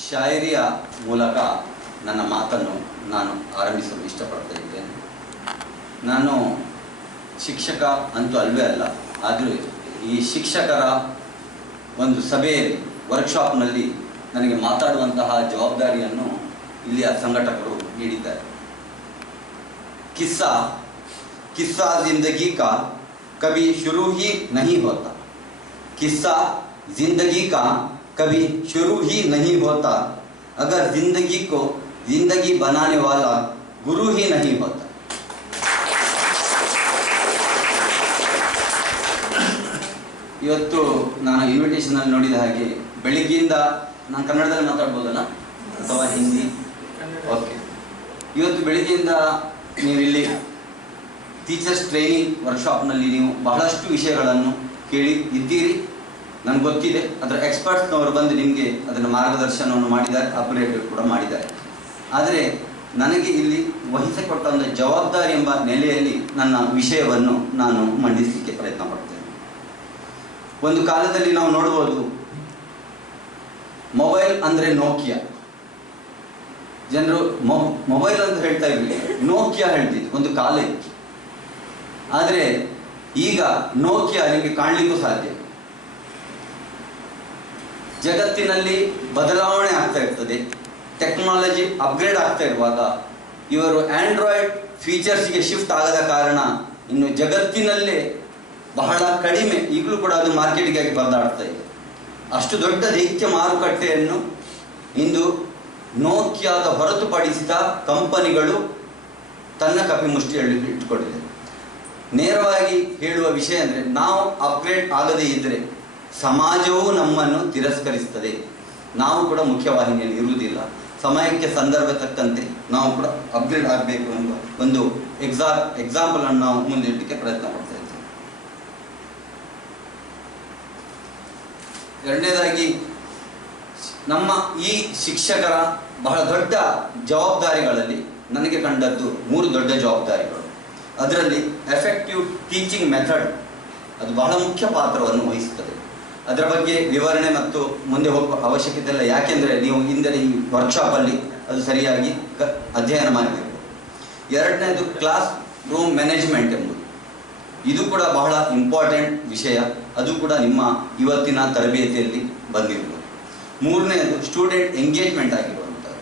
ಶಾಯರಿಯ ಮೂಲಕ ನನ್ನ ಮಾತನ್ನು ನಾನು ಆರಂಭಿಸಲು ಇಷ್ಟಪಡ್ತಾ ಇದ್ದೇನೆ. ನಾನು ಶಿಕ್ಷಕ ಅಂತೂ ಅಲ್ವೇ ಅಲ್ಲ, ಆದರೂ ಈ ಶಿಕ್ಷಕರ ಒಂದು ಸಭೆಯಲ್ಲಿ ವರ್ಕ್ಶಾಪ್ನಲ್ಲಿ ನನಗೆ ಮಾತಾಡುವಂತಹ ಜವಾಬ್ದಾರಿಯನ್ನು ಇಲ್ಲಿಯ ಸಂಘಟಕರು ನೀಡಿದ್ದಾರೆ. किस्सा जिंदगी का कभी शुरू ही नहीं होता, किस्सा जिंदगी का कभी शुरू ही नहीं होता, अगर जिंदगी को जिंदगी बनाने वाला गुरु ही नहीं होता. ಇವತ್ತು ನಾನು ಇನ್ವಿಟೇಷನ್ ಅಲ್ಲಿ ನೋಡಿದ ಹಾಗೆ ಬೆಳಿಗ್ಗೆಯಿಂದ ನಾನು ಕನ್ನಡದಲ್ಲಿ ಮಾತಾಡ್ಬೋದಲ್ಲ ಅಥವಾ ಹಿಂದಿ? ಓಕೆ. ಇವತ್ತು ಬೆಳಿಗ್ಗೆಯಿಂದ ನೀವು ಇಲ್ಲಿ ಟೀಚರ್ಸ್ ಟ್ರೈನಿಂಗ್ ವರ್ಕ್ಶಾಪ್ನಲ್ಲಿ ನೀವು ಬಹಳಷ್ಟು ವಿಷಯಗಳನ್ನು ಕೇಳಿ ಇದ್ದೀರಿ, ನನಗೆ ಗೊತ್ತಿದೆ. ಅದರ ಎಕ್ಸ್ಪರ್ಟ್ಸ್ನವರು ಬಂದು ನಿಮಗೆ ಅದನ್ನು ಮಾರ್ಗದರ್ಶನವನ್ನು ಮಾಡಿದ್ದಾರೆ, ಅಪ್ಗ್ರೇಡ್ ಕೂಡ ಮಾಡಿದ್ದಾರೆ. ಆದರೆ ನನಗೆ ಇಲ್ಲಿ ವಹಿಸಿಕೊಟ್ಟ ಒಂದು ಜವಾಬ್ದಾರಿ ಎಂಬ ನೆಲೆಯಲ್ಲಿ ನನ್ನ ವಿಷಯವನ್ನು ನಾನು ಮಂಡಿಸಲಿಕ್ಕೆ ಪ್ರಯತ್ನ ಪಡ್ತೇನೆ. ಒಂದು ಕಾಲದಲ್ಲಿ ನಾವು ನೋಡ್ಬೋದು, ಮೊಬೈಲ್ ಅಂದರೆ ನೋಕಿಯಾ. ಜನರು ಮೊಬೈಲ್ ಅಂತ ಹೇಳ್ತಾ ಇರಲಿಲ್ಲ, ನೋಕಿಯಾ ಹೇಳ್ತಿದ್ರು, ಒಂದು ಕಾಲ ಇತ್ತು. ಆದರೆ ಈಗ ನೋಕಿಯಾ ನಿಮಗೆ ಕಾಣಲಿಕ್ಕೂ ಸಾಧ್ಯ. ಜಗತ್ತಿನಲ್ಲಿ ಬದಲಾವಣೆ ಆಗ್ತಾ ಇರ್ತದೆ, ಟೆಕ್ನಾಲಜಿ ಅಪ್ಗ್ರೇಡ್ ಆಗ್ತಾ ಇರುವಾಗ ಇವರು ಆಂಡ್ರಾಯ್ಡ್ ಫೀಚರ್ಸ್ಗೆ ಶಿಫ್ಟ್ ಆಗದ ಕಾರಣ ಇನ್ನು ಜಗತ್ತಿನಲ್ಲೇ ಬಹಳ ಕಡಿಮೆ, ಈಗಲೂ ಕೂಡ ಅದು ಮಾರ್ಕೆಟಿಗಾಗಿ ಬದಲಾಡ್ತಾ ಇದೆ. ಅಷ್ಟು ದೊಡ್ಡ ದೈತ್ಯ ಮಾರುಕಟ್ಟೆಯನ್ನು ಇಂದು ನೋಕಿಯಾದ ಹೊರತುಪಡಿಸಿದ ಕಂಪನಿಗಳು ತನ್ನ ಕಪಿಮುಷ್ಟಿಯಲ್ಲಿ ಇಟ್ಟುಕೊಂಡಿದೆ. ನೇರವಾಗಿ ಹೇಳುವ ವಿಷಯ ಅಂದರೆ, ನಾವು ಅಪ್ಗ್ರೇಡ್ ಆಗದೇ ಇದ್ದರೆ ಸಮಾಜವು ನಮ್ಮನ್ನು ತಿರಸ್ಕರಿಸುತ್ತದೆ. ನಾವು ಕೂಡ ಮುಖ್ಯವಾಹಿನಿಯಲ್ಲಿ ಇರುವುದಿಲ್ಲ. ಸಮಯಕ್ಕೆ ಸಂದರ್ಭ ತಕ್ಕಂತೆ ನಾವು ಕೂಡ ಅಪ್ಗ್ರೇಡ್ ಆಗಬೇಕು ಎಂಬ ಒಂದು ಎಕ್ಸಾಂಪಲ್ ಅನ್ನು ನಾವು ಮುಂದಿಡಲಿಕ್ಕೆ ಪ್ರಯತ್ನ ಮಾಡ್ತಾ ಇದ್ದೇವೆ. ಎರಡನೇದಾಗಿ, ನಮ್ಮ ಈ ಶಿಕ್ಷಕರ ಬಹಳ ದೊಡ್ಡ ಜವಾಬ್ದಾರಿಗಳಲ್ಲಿ ನನಗೆ ಕಂಡದ್ದು 3 ದೊಡ್ಡ ಜವಾಬ್ದಾರಿಗಳು. ಅದರಲ್ಲಿ ಎಫೆಕ್ಟಿವ್ ಟೀಚಿಂಗ್ ಮೆಥಡ್ ಅದು ಬಹಳ ಮುಖ್ಯ ಪಾತ್ರವನ್ನು ವಹಿಸುತ್ತದೆ. ಅದರ ಬಗ್ಗೆ ವಿವರಣೆ ಮತ್ತು ಮುಂದೆ ಹೋಗುವ ಅವಶ್ಯಕತೆ ಇಲ್ಲ, ಯಾಕೆಂದರೆ ನೀವು ಹಿಂದೆ ಈ ವರ್ಕ್ಶಾಪಲ್ಲಿ ಅದು ಸರಿಯಾಗಿ ಅಧ್ಯಯನ ಮಾಡಿದ್ದೀರಿ. ಎರಡನೇದು ಕ್ಲಾಸ್ ರೂಮ್ ಮ್ಯಾನೇಜ್ಮೆಂಟ್ ಎಂಬುದು, ಇದು ಕೂಡ ಬಹಳ ಇಂಪಾರ್ಟೆಂಟ್ ವಿಷಯ. ಅದು ಕೂಡ ನಿಮ್ಮ ಇವತ್ತಿನ ತರಬೇತಿಯಲ್ಲಿ ಬಂದಿರ್ಬೋದು. ಮೂರನೇದು ಸ್ಟೂಡೆಂಟ್ ಎಂಗೇಜ್ಮೆಂಟ್ ಆಗಿರುವಂಥದ್ದು.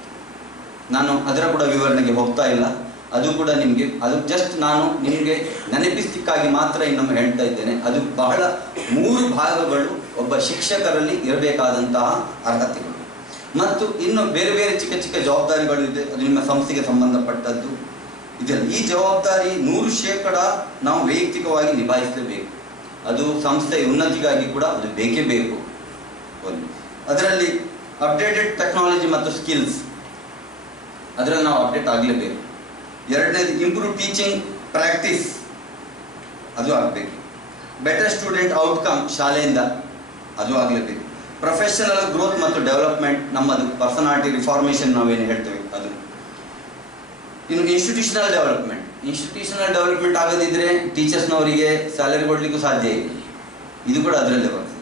ನಾನು ಅದರ ಕೂಡ ವಿವರಣೆಗೆ ಹೋಗ್ತಾ ಇಲ್ಲ, ಅದು ಕೂಡ ನಿಮಗೆ, ಅದು ಜಸ್ಟ್ ನಾನು ನಿಮಗೆ ನೆನಪಿಸಲಿಕ್ಕಾಗಿ ಮಾತ್ರ ಇನ್ನೊಮ್ಮೆ ಹೇಳ್ತಾ ಇದ್ದೇನೆ. ಅದು ಬಹಳ 3 ಭಾಗಗಳು ಒಬ್ಬ ಶಿಕ್ಷಕರಲ್ಲಿ ಇರಬೇಕಾದಂತಹ ಅರ್ಹತೆಗಳು. ಮತ್ತು ಇನ್ನು ಬೇರೆ ಬೇರೆ ಚಿಕ್ಕ ಚಿಕ್ಕ ಜವಾಬ್ದಾರಿಗಳು ಇದೆ, ಅದು ನಿಮ್ಮ ಸಂಸ್ಥೆಗೆ ಸಂಬಂಧಪಟ್ಟದ್ದು ಇದೆಲ್ಲ. ಈ ಜವಾಬ್ದಾರಿ 100% ನಾವು ವೈಯಕ್ತಿಕವಾಗಿ ನಿಭಾಯಿಸಲೇಬೇಕು. ಅದು ಸಂಸ್ಥೆಯ ಉನ್ನತಿಗಾಗಿ ಕೂಡ ಅದು ಬೇಕೇ ಬೇಕು. ಅದರಲ್ಲಿ ಅಪ್ಡೇಟೆಡ್ ಟೆಕ್ನಾಲಜಿ ಮತ್ತು ಸ್ಕಿಲ್ಸ್, ಅದರಲ್ಲಿ ನಾವು ಅಪ್ಡೇಟ್ ಆಗಲೇಬೇಕು. ಎರಡನೇದು ಇಂಪ್ರೂವ್ ಟೀಚಿಂಗ್ ಪ್ರಾಕ್ಟೀಸ್, ಅದು ಆಗಬೇಕು. ಬೆಟರ್ ಸ್ಟೂಡೆಂಟ್ ಔಟ್ಕಮ್ ಶಾಲೆಯಿಂದ, ಅದು ಆಗಲೇಬೇಕು. ಪ್ರೊಫೆಷನಲ್ ಗ್ರೋತ್ ಮತ್ತು ಡೆವಲಪ್ಮೆಂಟ್, ನಮ್ಮದು ಪರ್ಸನಾಲಿಟಿ ರಿಫಾರ್ಮೇಷನ್ ನಾವೇನು ಹೇಳ್ತೇವೆ ಅದು. ಇನ್ನು ಇನ್ಸ್ಟಿಟ್ಯೂಷನಲ್ ಡೆವಲಪ್ಮೆಂಟ್ ಆಗದಿದ್ದರೆ ಟೀಚರ್ಸ್ನವರಿಗೆ ಸ್ಯಾಲರಿ ಕೊಡಲಿಕ್ಕೂ ಸಾಧ್ಯ ಇಲ್ಲ, ಇದು ಕೂಡ ಅದರಲ್ಲೇ ಬರ್ತದೆ.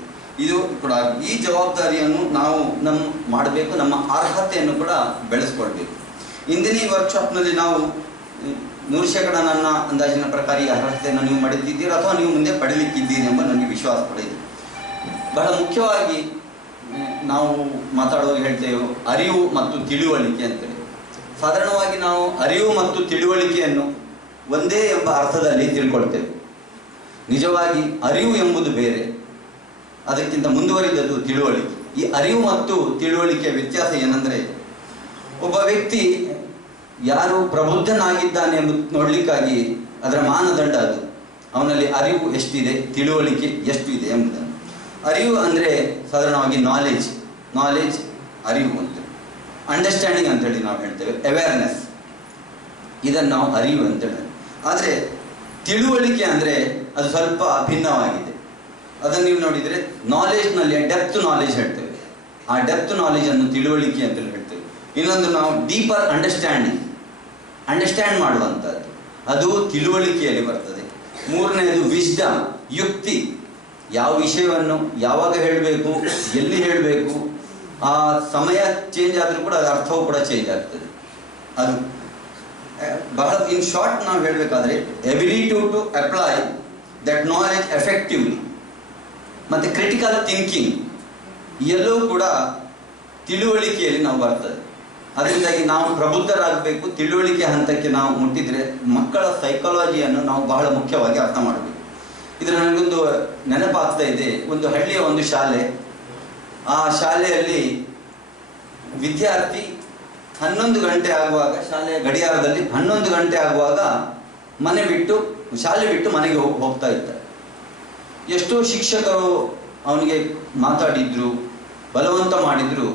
ಇದು ಕೂಡ ಈ ಜವಾಬ್ದಾರಿಯನ್ನು ನಾವು ಮಾಡಬೇಕು, ನಮ್ಮ ಅರ್ಹತೆಯನ್ನು ಕೂಡ ಬೆಳೆಸ್ಕೊಳ್ಬೇಕು. ಇಂದಿನ ಈ ವರ್ಕ್ಶಾಪ್ನಲ್ಲಿ ನಾವು 100% ನನ್ನ ಅಂದಾಜಿನ ಪ್ರಕಾರ ಈ ಅರ್ಹತೆಯನ್ನು ನೀವು ಪಡೆದಿದ್ದೀರಿ ಅಥವಾ ನೀವು ಮುಂದೆ ಪಡೀಲಿಕ್ಕಿದ್ದೀರಿ ಎಂಬ ನನಗೆ ವಿಶ್ವಾಸ ಕೂಡ ಇದೆ. ಬಹಳ ಮುಖ್ಯವಾಗಿ ನಾವು ಮಾತಾಡುವಾಗ ಹೇಳ್ತೇವೆ ಅರಿವು ಮತ್ತು ತಿಳುವಳಿಕೆ ಅಂತೇಳಿ. ಸಾಧಾರಣವಾಗಿ ನಾವು ಅರಿವು ಮತ್ತು ತಿಳುವಳಿಕೆಯನ್ನು ಒಂದೇ ಎಂಬ ಅರ್ಥದಲ್ಲಿ ತಿಳ್ಕೊಳ್ತೇವೆ. ನಿಜವಾಗಿ ಅರಿವು ಎಂಬುದು ಬೇರೆ, ಅದಕ್ಕಿಂತ ಮುಂದುವರಿದದ್ದು ತಿಳುವಳಿಕೆ. ಈ ಅರಿವು ಮತ್ತು ತಿಳುವಳಿಕೆಯ ವ್ಯತ್ಯಾಸ ಏನಂದರೆ, ಒಬ್ಬ ವ್ಯಕ್ತಿ ಯಾರು ಪ್ರಬುದ್ಧನಾಗಿದ್ದಾನೆ ಎಂಬುದು ನೋಡಲಿಕ್ಕಾಗಿ ಅದರ ಮಾನದಂಡ ಅದು ಅವನಲ್ಲಿ ಅರಿವು ಎಷ್ಟಿದೆ, ತಿಳುವಳಿಕೆ ಎಷ್ಟು ಇದೆ ಎಂಬುದನ್ನು. ಅರಿವು ಅಂದರೆ ಸಾಧಾರಣವಾಗಿ ನಾಲೆಜ್ ಅರಿವು ಅಂತೇಳಿ, ಅಂಡರ್ಸ್ಟ್ಯಾಂಡಿಂಗ್ ಅಂತೇಳಿ ನಾವು ಹೇಳ್ತೇವೆ, ಅವೇರ್ನೆಸ್, ಇದನ್ನು ನಾವು ಅರಿವು ಅಂತೇಳಿ. ಆದರೆ ತಿಳುವಳಿಕೆ ಅಂದರೆ ಅದು ಸ್ವಲ್ಪ ಭಿನ್ನವಾಗಿದೆ. ಅದನ್ನು ನೀವು ನೋಡಿದರೆ ನಾಲೆಜ್ನಲ್ಲಿ ಡೆಪ್ತ್ ನಾಲೆಜ್ ಹೇಳ್ತೇವೆ, ಆ ಡೆಪ್ತ್ ನಾಲೆಜನ್ನು ತಿಳುವಳಿಕೆ ಅಂತೇಳಿ ಹೇಳ್ತೇವೆ. ಇನ್ನೊಂದು ನಾವು ಡೀಪರ್ ಅಂಡರ್ಸ್ಟ್ಯಾಂಡ್ ಮಾಡುವಂಥದ್ದು, ಅದು ತಿಳುವಳಿಕೆಯಲ್ಲಿ ಬರ್ತದೆ. ಮೂರನೆಯದು ವಿಸ್ಡಮ್, ಯುಕ್ತಿ, ಯಾವ ವಿಷಯವನ್ನು ಯಾವಾಗ ಹೇಳಬೇಕು, ಎಲ್ಲಿ ಹೇಳಬೇಕು, ಆ ಸಮಯ ಚೇಂಜ್ ಆದರೂ ಕೂಡ ಅದರ ಅರ್ಥವೂ ಕೂಡ ಚೇಂಜ್ ಆಗ್ತದೆ. ಅದು ಬಹಳ ಇನ್ ಶಾರ್ಟ್ ನಾವು ಹೇಳಬೇಕಾದ್ರೆ ability to apply that knowledge effectively ಮತ್ತು ಕ್ರಿಟಿಕಲ್ ಥಿಂಕಿಂಗ್ ಎಲ್ಲವೂ ಕೂಡ ತಿಳುವಳಿಕೆಯಲ್ಲಿ ನಾವು ಬರ್ತದೆ. ಅದರಿಂದಾಗಿ ನಾವು ಪ್ರಬುದ್ಧರಾಗಬೇಕು. ತಿಳುವಳಿಕೆ ಹಂತಕ್ಕೆ ನಾವು ಮುಟ್ಟಿದರೆ ಮಕ್ಕಳ ಸೈಕಾಲಜಿಯನ್ನು ನಾವು ಬಹಳ ಮುಖ್ಯವಾಗಿ ಅರ್ಥ ಮಾಡಬೇಕು. ಇದರ ನನಗೊಂದು ನೆನಪಾಗ್ತಾ ಇದೆ. ಒಂದು ಹಳ್ಳಿಯ ಒಂದು ಶಾಲೆ, ಆ ಶಾಲೆಯಲ್ಲಿ ವಿದ್ಯಾರ್ಥಿ 11 ಗಂಟೆ ಆಗುವಾಗ, ಶಾಲೆಯ ಗಡಿಯಾರದಲ್ಲಿ 11 ಗಂಟೆ ಆಗುವಾಗ ಶಾಲೆ ಬಿಟ್ಟು ಮನೆಗೆ ಹೋಗ್ತಾ ಇದ್ದಾರೆ. ಎಷ್ಟೋ ಶಿಕ್ಷಕರು ಅವನಿಗೆ ಮಾತಾಡಿದ್ರು, ಬಲವಂತ ಮಾಡಿದ್ರು.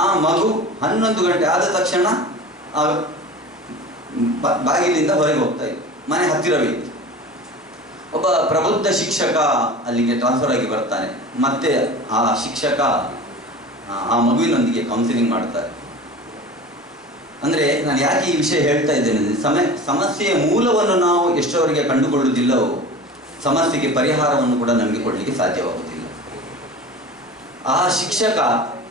ಆ ಮಗು 11 ಗಂಟೆ ಆದ ತಕ್ಷಣ ಆ ಬಾಗಿಲಿಂದ ಹೊರಗೆ ಹೋಗ್ತಾ ಇತ್ತು. ಮನೆ ಹತ್ತಿರವೇ ಇತ್ತು. ಒಬ್ಬ ಪ್ರಬುದ್ಧ ಶಿಕ್ಷಕ ಅಲ್ಲಿಗೆ ಟ್ರಾನ್ಸ್ಫರ್ ಆಗಿ ಬರ್ತಾನೆ. ಮತ್ತೆ ಆ ಶಿಕ್ಷಕ ಆ ಮಗುವಿನೊಂದಿಗೆ ಕೌನ್ಸಿಲಿಂಗ್ ಮಾಡ್ತಾರೆ. ಅಂದರೆ ನಾನು ಯಾಕೆ ಈ ವಿಷಯ ಹೇಳ್ತಾ ಇದ್ದೇನೆ ಅಂದರೆ, ಸಮಸ್ಯೆಯ ಮೂಲವನ್ನು ನಾವು ಎಷ್ಟೋವರೆಗೆ ಕಂಡುಕೊಳ್ಳುವುದಿಲ್ಲವೋ ಸಮಸ್ಯೆಗೆ ಪರಿಹಾರವನ್ನು ಕೂಡ ನಮಗೆ ಕೊಡಲಿಕ್ಕೆ ಸಾಧ್ಯವಾಗುವುದಿಲ್ಲ. ಆ ಶಿಕ್ಷಕ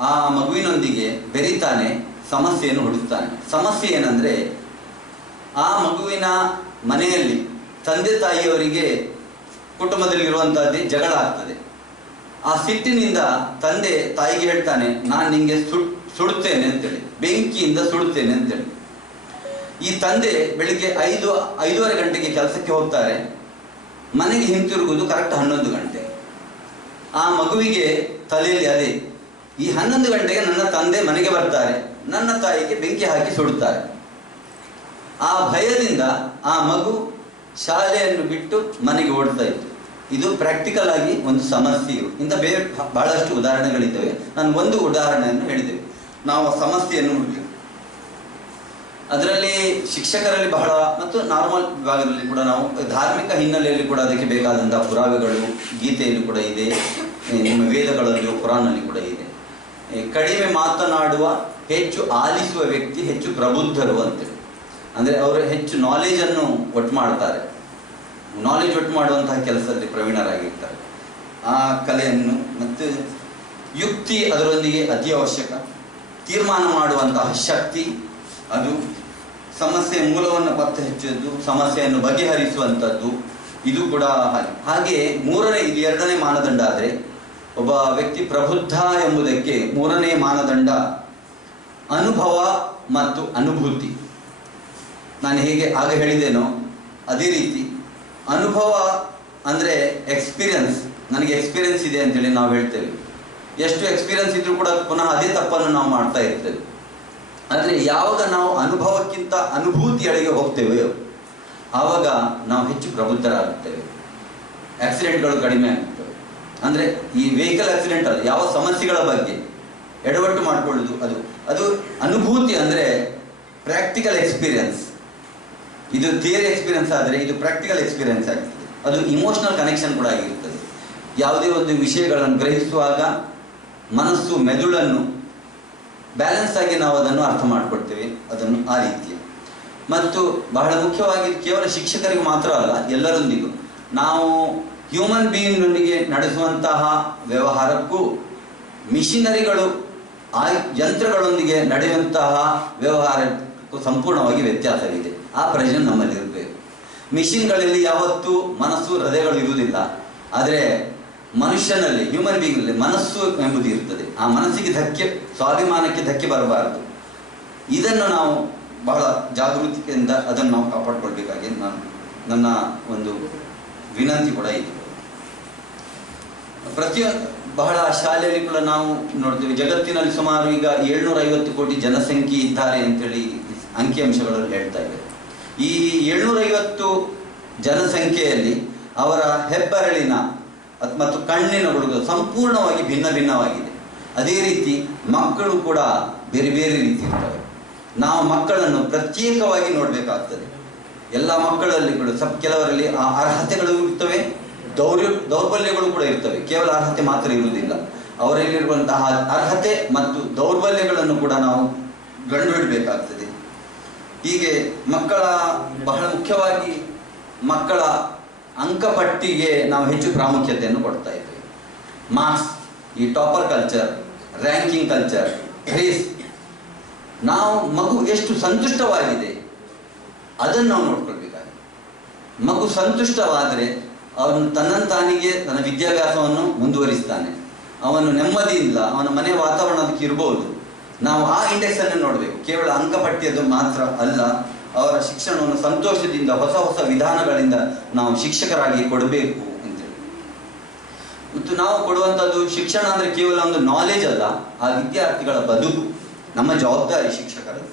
ಆ ಮಗುವಿನೊಂದಿಗೆ ಬೆರೀತಾನೆ, ಸಮಸ್ಯೆಯನ್ನು ಹುಡುಕ್ತಾನೆ. ಸಮಸ್ಯೆ ಏನಂದರೆ, ಆ ಮಗುವಿನ ಮನೆಯಲ್ಲಿ ತಂದೆ ತಾಯಿಯವರಿಗೆ ಕುಟುಂಬದಲ್ಲಿರುವಂಥದ್ದೇ ಜಗಳ ಆಗ್ತದೆ. ಆ ಸಿಟ್ಟಿನಿಂದ ತಂದೆ ತಾಯಿಗೆ ಹೇಳ್ತಾನೆ, ನಾನು ನಿಂಗೆ ಸುಡುತ್ತೇನೆ ಅಂತೇಳಿ, ಬೆಂಕಿಯಿಂದ ಸುಡುತ್ತೇನೆ ಅಂತೇಳಿ. ಈ ತಂದೆ ಬೆಳಿಗ್ಗೆ 5:30 ಗಂಟೆಗೆ ಕೆಲಸಕ್ಕೆ ಹೋಗ್ತಾರೆ. ಮನೆಗೆ ಹಿಂತಿರುಗುವುದು ಕರೆಕ್ಟ್ 11 ಗಂಟೆ. ಆ ಮಗುವಿಗೆ ತಲೆಯಲ್ಲಿ ಅದೇ, ಈ 11 ಗಂಟೆಗೆ ನನ್ನ ತಂದೆ ಮನೆಗೆ ಬರ್ತಾರೆ, ನನ್ನ ತಾಯಿಗೆ ಬೆಂಕಿ ಹಾಕಿ ಸುಡುತ್ತಾರೆ. ಆ ಭಯದಿಂದ ಆ ಮಗು ಶಾಲೆಯನ್ನು ಬಿಟ್ಟು ಮನೆಗೆ ಓಡ್ತಾ ಇತ್ತು. ಇದು ಪ್ರಾಕ್ಟಿಕಲ್ ಆಗಿ ಒಂದು ಸಮಸ್ಯೆಯು. ಇಂಥ ಬೇರೆ ಬಹಳಷ್ಟು ಉದಾಹರಣೆಗಳಿದ್ದಾವೆ. ನಾನು ಒಂದು ಉದಾಹರಣೆಯನ್ನು ಹೇಳಿದ್ದೇವೆ. ನಾವು ಸಮಸ್ಯೆಯನ್ನು ನೋಡಬೇಕು. ಅದರಲ್ಲಿ ಶಿಕ್ಷಕರಲ್ಲಿ ಬಹಳ ಮತ್ತು ನಾರ್ಮಲ್ ವಿಭಾಗದಲ್ಲಿ ಕೂಡ ನಾವು ಧಾರ್ಮಿಕ ಹಿನ್ನೆಲೆಯಲ್ಲಿ ಕೂಡ ಅದಕ್ಕೆ ಬೇಕಾದಂತಹ ಪುರಾವೆಗಳು ಗೀತೆಯಲ್ಲಿ ಕೂಡ ಇದೆ, ನಿಮ್ಮ ವೇದಗಳಲ್ಲಿಯೂ ಪುರಾಣದಲ್ಲಿ ಕೂಡ ಇದೆ. ಕಡಿಮೆ ಮಾತನಾಡುವ ಹೆಚ್ಚು ಆಲಿಸುವ ವ್ಯಕ್ತಿ ಹೆಚ್ಚು ಪ್ರಬುದ್ಧರು ಅಂತೇಳಿ. ಅಂದರೆ ಅವರು ಹೆಚ್ಚು ನಾಲೆಜನ್ನು ಒಟ್ಟು ಮಾಡ್ತಾರೆ. ನಾಲೆಜ್ ಒಟ್ಟು ಮಾಡುವಂತಹ ಕೆಲಸದಲ್ಲಿ ಪ್ರವೀಣರಾಗಿರ್ತಾರೆ. ಆ ಕಲೆಯನ್ನು ಮತ್ತು ಯುಕ್ತಿ ಅದರೊಂದಿಗೆ ಅತಿ ಅವಶ್ಯಕ. ತೀರ್ಮಾನ ಮಾಡುವಂತಹ ಶಕ್ತಿ, ಅದು ಸಮಸ್ಯೆಯ ಮೂಲವನ್ನು ಪತ್ತೆ ಹಚ್ಚುವುದು, ಸಮಸ್ಯೆಯನ್ನು ಬಗೆಹರಿಸುವಂಥದ್ದು, ಇದು ಕೂಡ ಹಾಗೆ. ಇದು 2ನೇ ಮಾನದಂಡ. ಆದರೆ ಒಬ್ಬ ವ್ಯಕ್ತಿ ಪ್ರಬುದ್ಧ ಎಂಬುದಕ್ಕೆ 3ನೇ ಮಾನದಂಡ ಅನುಭವ ಮತ್ತು ಅನುಭೂತಿ. ನಾನು ಹೇಗೆ ಆಗ ಹೇಳಿದ್ದೇನೋ ಅದೇ ರೀತಿ ಅನುಭವ ಅಂದರೆ ಎಕ್ಸ್ಪೀರಿಯನ್ಸ್. ನನಗೆ ಎಕ್ಸ್ಪೀರಿಯನ್ಸ್ ಇದೆ ಅಂತೇಳಿ ನಾವು ಹೇಳ್ತೇವೆ. ಎಷ್ಟು ಎಕ್ಸ್ಪೀರಿಯನ್ಸ್ ಇದ್ರೂ ಕೂಡ ಪುನಃ ಅದೇ ತಪ್ಪನ್ನು ನಾವು ಮಾಡ್ತಾ ಇರ್ತೇವೆ. ಆದರೆ ಯಾವಾಗ ನಾವು ಅನುಭವಕ್ಕಿಂತ ಅನುಭೂತಿಯಡೆಗೆ ಹೋಗ್ತೇವೆಯೋ ಆವಾಗ ನಾವು ಹೆಚ್ಚು ಪ್ರಬುದ್ಧರಾಗುತ್ತೇವೆ. ಆಕ್ಸಿಡೆಂಟ್ಗಳು ಕಡಿಮೆ ಆಗುತ್ತವೆ. ಅಂದರೆ ಈ ವೆಹಿಕಲ್ ಆಕ್ಸಿಡೆಂಟ್ ಅಲ್ಲ, ಯಾವ ಸಮಸ್ಯೆಗಳ ಬಗ್ಗೆ ಎಡವಟ್ಟು ಮಾಡಿಕೊಳ್ಳುವುದು, ಅದು ಅನುಭೂತಿ. ಅಂದರೆ ಪ್ರಾಕ್ಟಿಕಲ್ ಎಕ್ಸ್ಪೀರಿಯನ್ಸ್. ಇದು ಥಿಯರಿ ಎಕ್ಸ್ಪೀರಿಯನ್ಸ್ ಆದರೆ ಇದು ಪ್ರಾಕ್ಟಿಕಲ್ ಎಕ್ಸ್ಪೀರಿಯನ್ಸ್ ಆಗ್ತದೆ. ಅದು ಇಮೋಷನಲ್ ಕನೆಕ್ಷನ್ ಕೂಡ ಆಗಿರ್ತದೆ. ಯಾವುದೇ ಒಂದು ವಿಷಯಗಳನ್ನು ಗ್ರಹಿಸುವಾಗ ಮನಸ್ಸು ಮೆದುಳನ್ನು ಬ್ಯಾಲೆನ್ಸ್ ಆಗಿ ನಾವು ಅದನ್ನು ಅರ್ಥ ಮಾಡಿಕೊಡ್ತೇವೆ. ಅದನ್ನು ಆ ರೀತಿ. ಮತ್ತು ಬಹಳ ಮುಖ್ಯವಾಗಿ ಕೇವಲ ಶಿಕ್ಷಕರಿಗೆ ಮಾತ್ರ ಅಲ್ಲ, ಎಲ್ಲರೊಂದಿಗೂ ನಾವು ಹ್ಯೂಮನ್ ಬೀಯಿಂಗ್ನೊಂದಿಗೆ ನಡೆಸುವಂತಹ ವ್ಯವಹಾರಕ್ಕೂ ಮಿಷಿನರಿಗಳು ಯಂತ್ರಗಳೊಂದಿಗೆ ನಡೆಯುವಂತಹ ವ್ಯವಹಾರಕ್ಕೂ ಸಂಪೂರ್ಣವಾಗಿ ವ್ಯತ್ಯಾಸವಿದೆ. ಆ ಪ್ರಶ್ನೆ ನಮ್ಮಲ್ಲಿ ಇರಬೇಕು. ಮಿಷಿನ್ಗಳಲ್ಲಿ ಯಾವತ್ತೂ ಮನಸ್ಸು ಹೃದಯಗಳು ಇರುವುದಿಲ್ಲ. ಆದರೆ ಮನುಷ್ಯನಲ್ಲಿ, ಹ್ಯೂಮನ್ ಬೀಯಿಂಗ್ನಲ್ಲಿ ಮನಸ್ಸು ಎಂಬುದು ಇರ್ತದೆ. ಆ ಮನಸ್ಸಿಗೆ ಧಕ್ಕೆ, ಸ್ವಾಭಿಮಾನಕ್ಕೆ ಧಕ್ಕೆ ಬರಬಾರದು. ಇದನ್ನು ನಾವು ಬಹಳ ಜಾಗೃತಿಯಿಂದ ಅದನ್ನು ನಾವು ಕಾಪಾಡಿಕೊಳ್ಬೇಕಾಗಿ ನನ್ನ ಒಂದು ವಿನಂತಿ ಕೂಡ ಇದೆ. ಬಹಳ ಶಾಲೆಯಲ್ಲಿ ಕೂಡ ನಾವು ನೋಡ್ತೀವಿ, ಜಗತ್ತಿನಲ್ಲಿ ಸುಮಾರು ಈಗ 750 ಕೋಟಿ ಜನಸಂಖ್ಯೆ ಇದ್ದಾರೆ ಅಂತೇಳಿ ಅಂಕಿಅಂಶಗಳು ಹೇಳ್ತಾ ಇವೆ. ಈ 750 ಜನಸಂಖ್ಯೆಯಲ್ಲಿ ಅವರ ಹೆಬ್ಬೆರಳಿನ ಮತ್ತು ಕಣ್ಣಿನ ಗುಡುಗು ಸಂಪೂರ್ಣವಾಗಿ ಭಿನ್ನ ಭಿನ್ನವಾಗಿದೆ. ಅದೇ ರೀತಿ ಮಕ್ಕಳು ಕೂಡ ಬೇರೆ ಬೇರೆ ರೀತಿ ಇರ್ತವೆ. ನಾವು ಮಕ್ಕಳನ್ನು ಪ್ರತ್ಯೇಕವಾಗಿ ನೋಡಬೇಕಾಗ್ತದೆ. ಎಲ್ಲ ಮಕ್ಕಳಲ್ಲಿ ಕೂಡ ಕೆಲವರಲ್ಲಿ ಆ ಅರ್ಹತೆಗಳು ಇರ್ತವೆ, ದೌರ್ಬಲ್ಯಗಳು ಕೂಡ ಇರ್ತವೆ. ಕೇವಲ ಅರ್ಹತೆ ಮಾತ್ರ ಇರುವುದಿಲ್ಲ. ಅವರಲ್ಲಿರುವಂತಹ ಅರ್ಹತೆ ಮತ್ತು ದೌರ್ಬಲ್ಯಗಳನ್ನು ಕೂಡ ನಾವು ಕಂಡುಹಿಡಬೇಕಾಗ್ತದೆ. ಹೀಗೆ ಮಕ್ಕಳ ಬಹಳ ಮುಖ್ಯವಾಗಿ ಮಕ್ಕಳ ಅಂಕಪಟ್ಟಿಗೆ ನಾವು ಹೆಚ್ಚು ಪ್ರಾಮುಖ್ಯತೆಯನ್ನು ಕೊಡ್ತಾ ಇದ್ದೇವೆ. ಮಾರ್ಕ್ಸ್, ಈ topper culture, ranking culture, race. ನಾವು ಮಗು ಎಷ್ಟು ಸಂತುಷ್ಟವಾಗಿದೆ ಅದನ್ನು ನಾವು ನೋಡ್ಕೊಳ್ಬೇಕಾಗಿದೆ. ಮಗು ಸಂತುಷ್ಟವಾದರೆ ಅವನು ತನ್ನಂತಾನಿಗೆ ತನ್ನ ವಿದ್ಯಾಭ್ಯಾಸವನ್ನು ಮುಂದುವರಿಸ್ತಾನೆ. ಅವನು ನೆಮ್ಮದಿಯಿಂದ ಅವನ ಮನೆ ವಾತಾವರಣ ಅದಕ್ಕೆ ಇರ್ಬೋದು. ನಾವು ಆ ಇಂಡೆಕ್ಸ್ ಅನ್ನು ನೋಡಬೇಕು. ಕೇವಲ ಅಂಕಪಟ್ಟಿಯದು ಮಾತ್ರ ಅಲ್ಲ, ಅವರ ಶಿಕ್ಷಣವನ್ನು ಸಂತೋಷದಿಂದ ಹೊಸ ಹೊಸ ವಿಧಾನಗಳಿಂದ ನಾವು ಶಿಕ್ಷಕರಾಗಿ ಕೊಡಬೇಕು ಅಂತೇಳಿ. ಮತ್ತು ನಾವು ಕೊಡುವಂಥದ್ದು ಶಿಕ್ಷಣ ಅಂದರೆ ಕೇವಲ ಒಂದು ನಾಲೆಜ್ ಅಲ್ಲ, ಆ ವಿದ್ಯಾರ್ಥಿಗಳ ಬದುಕು ನಮ್ಮ ಜವಾಬ್ದಾರಿ ಶಿಕ್ಷಕರು.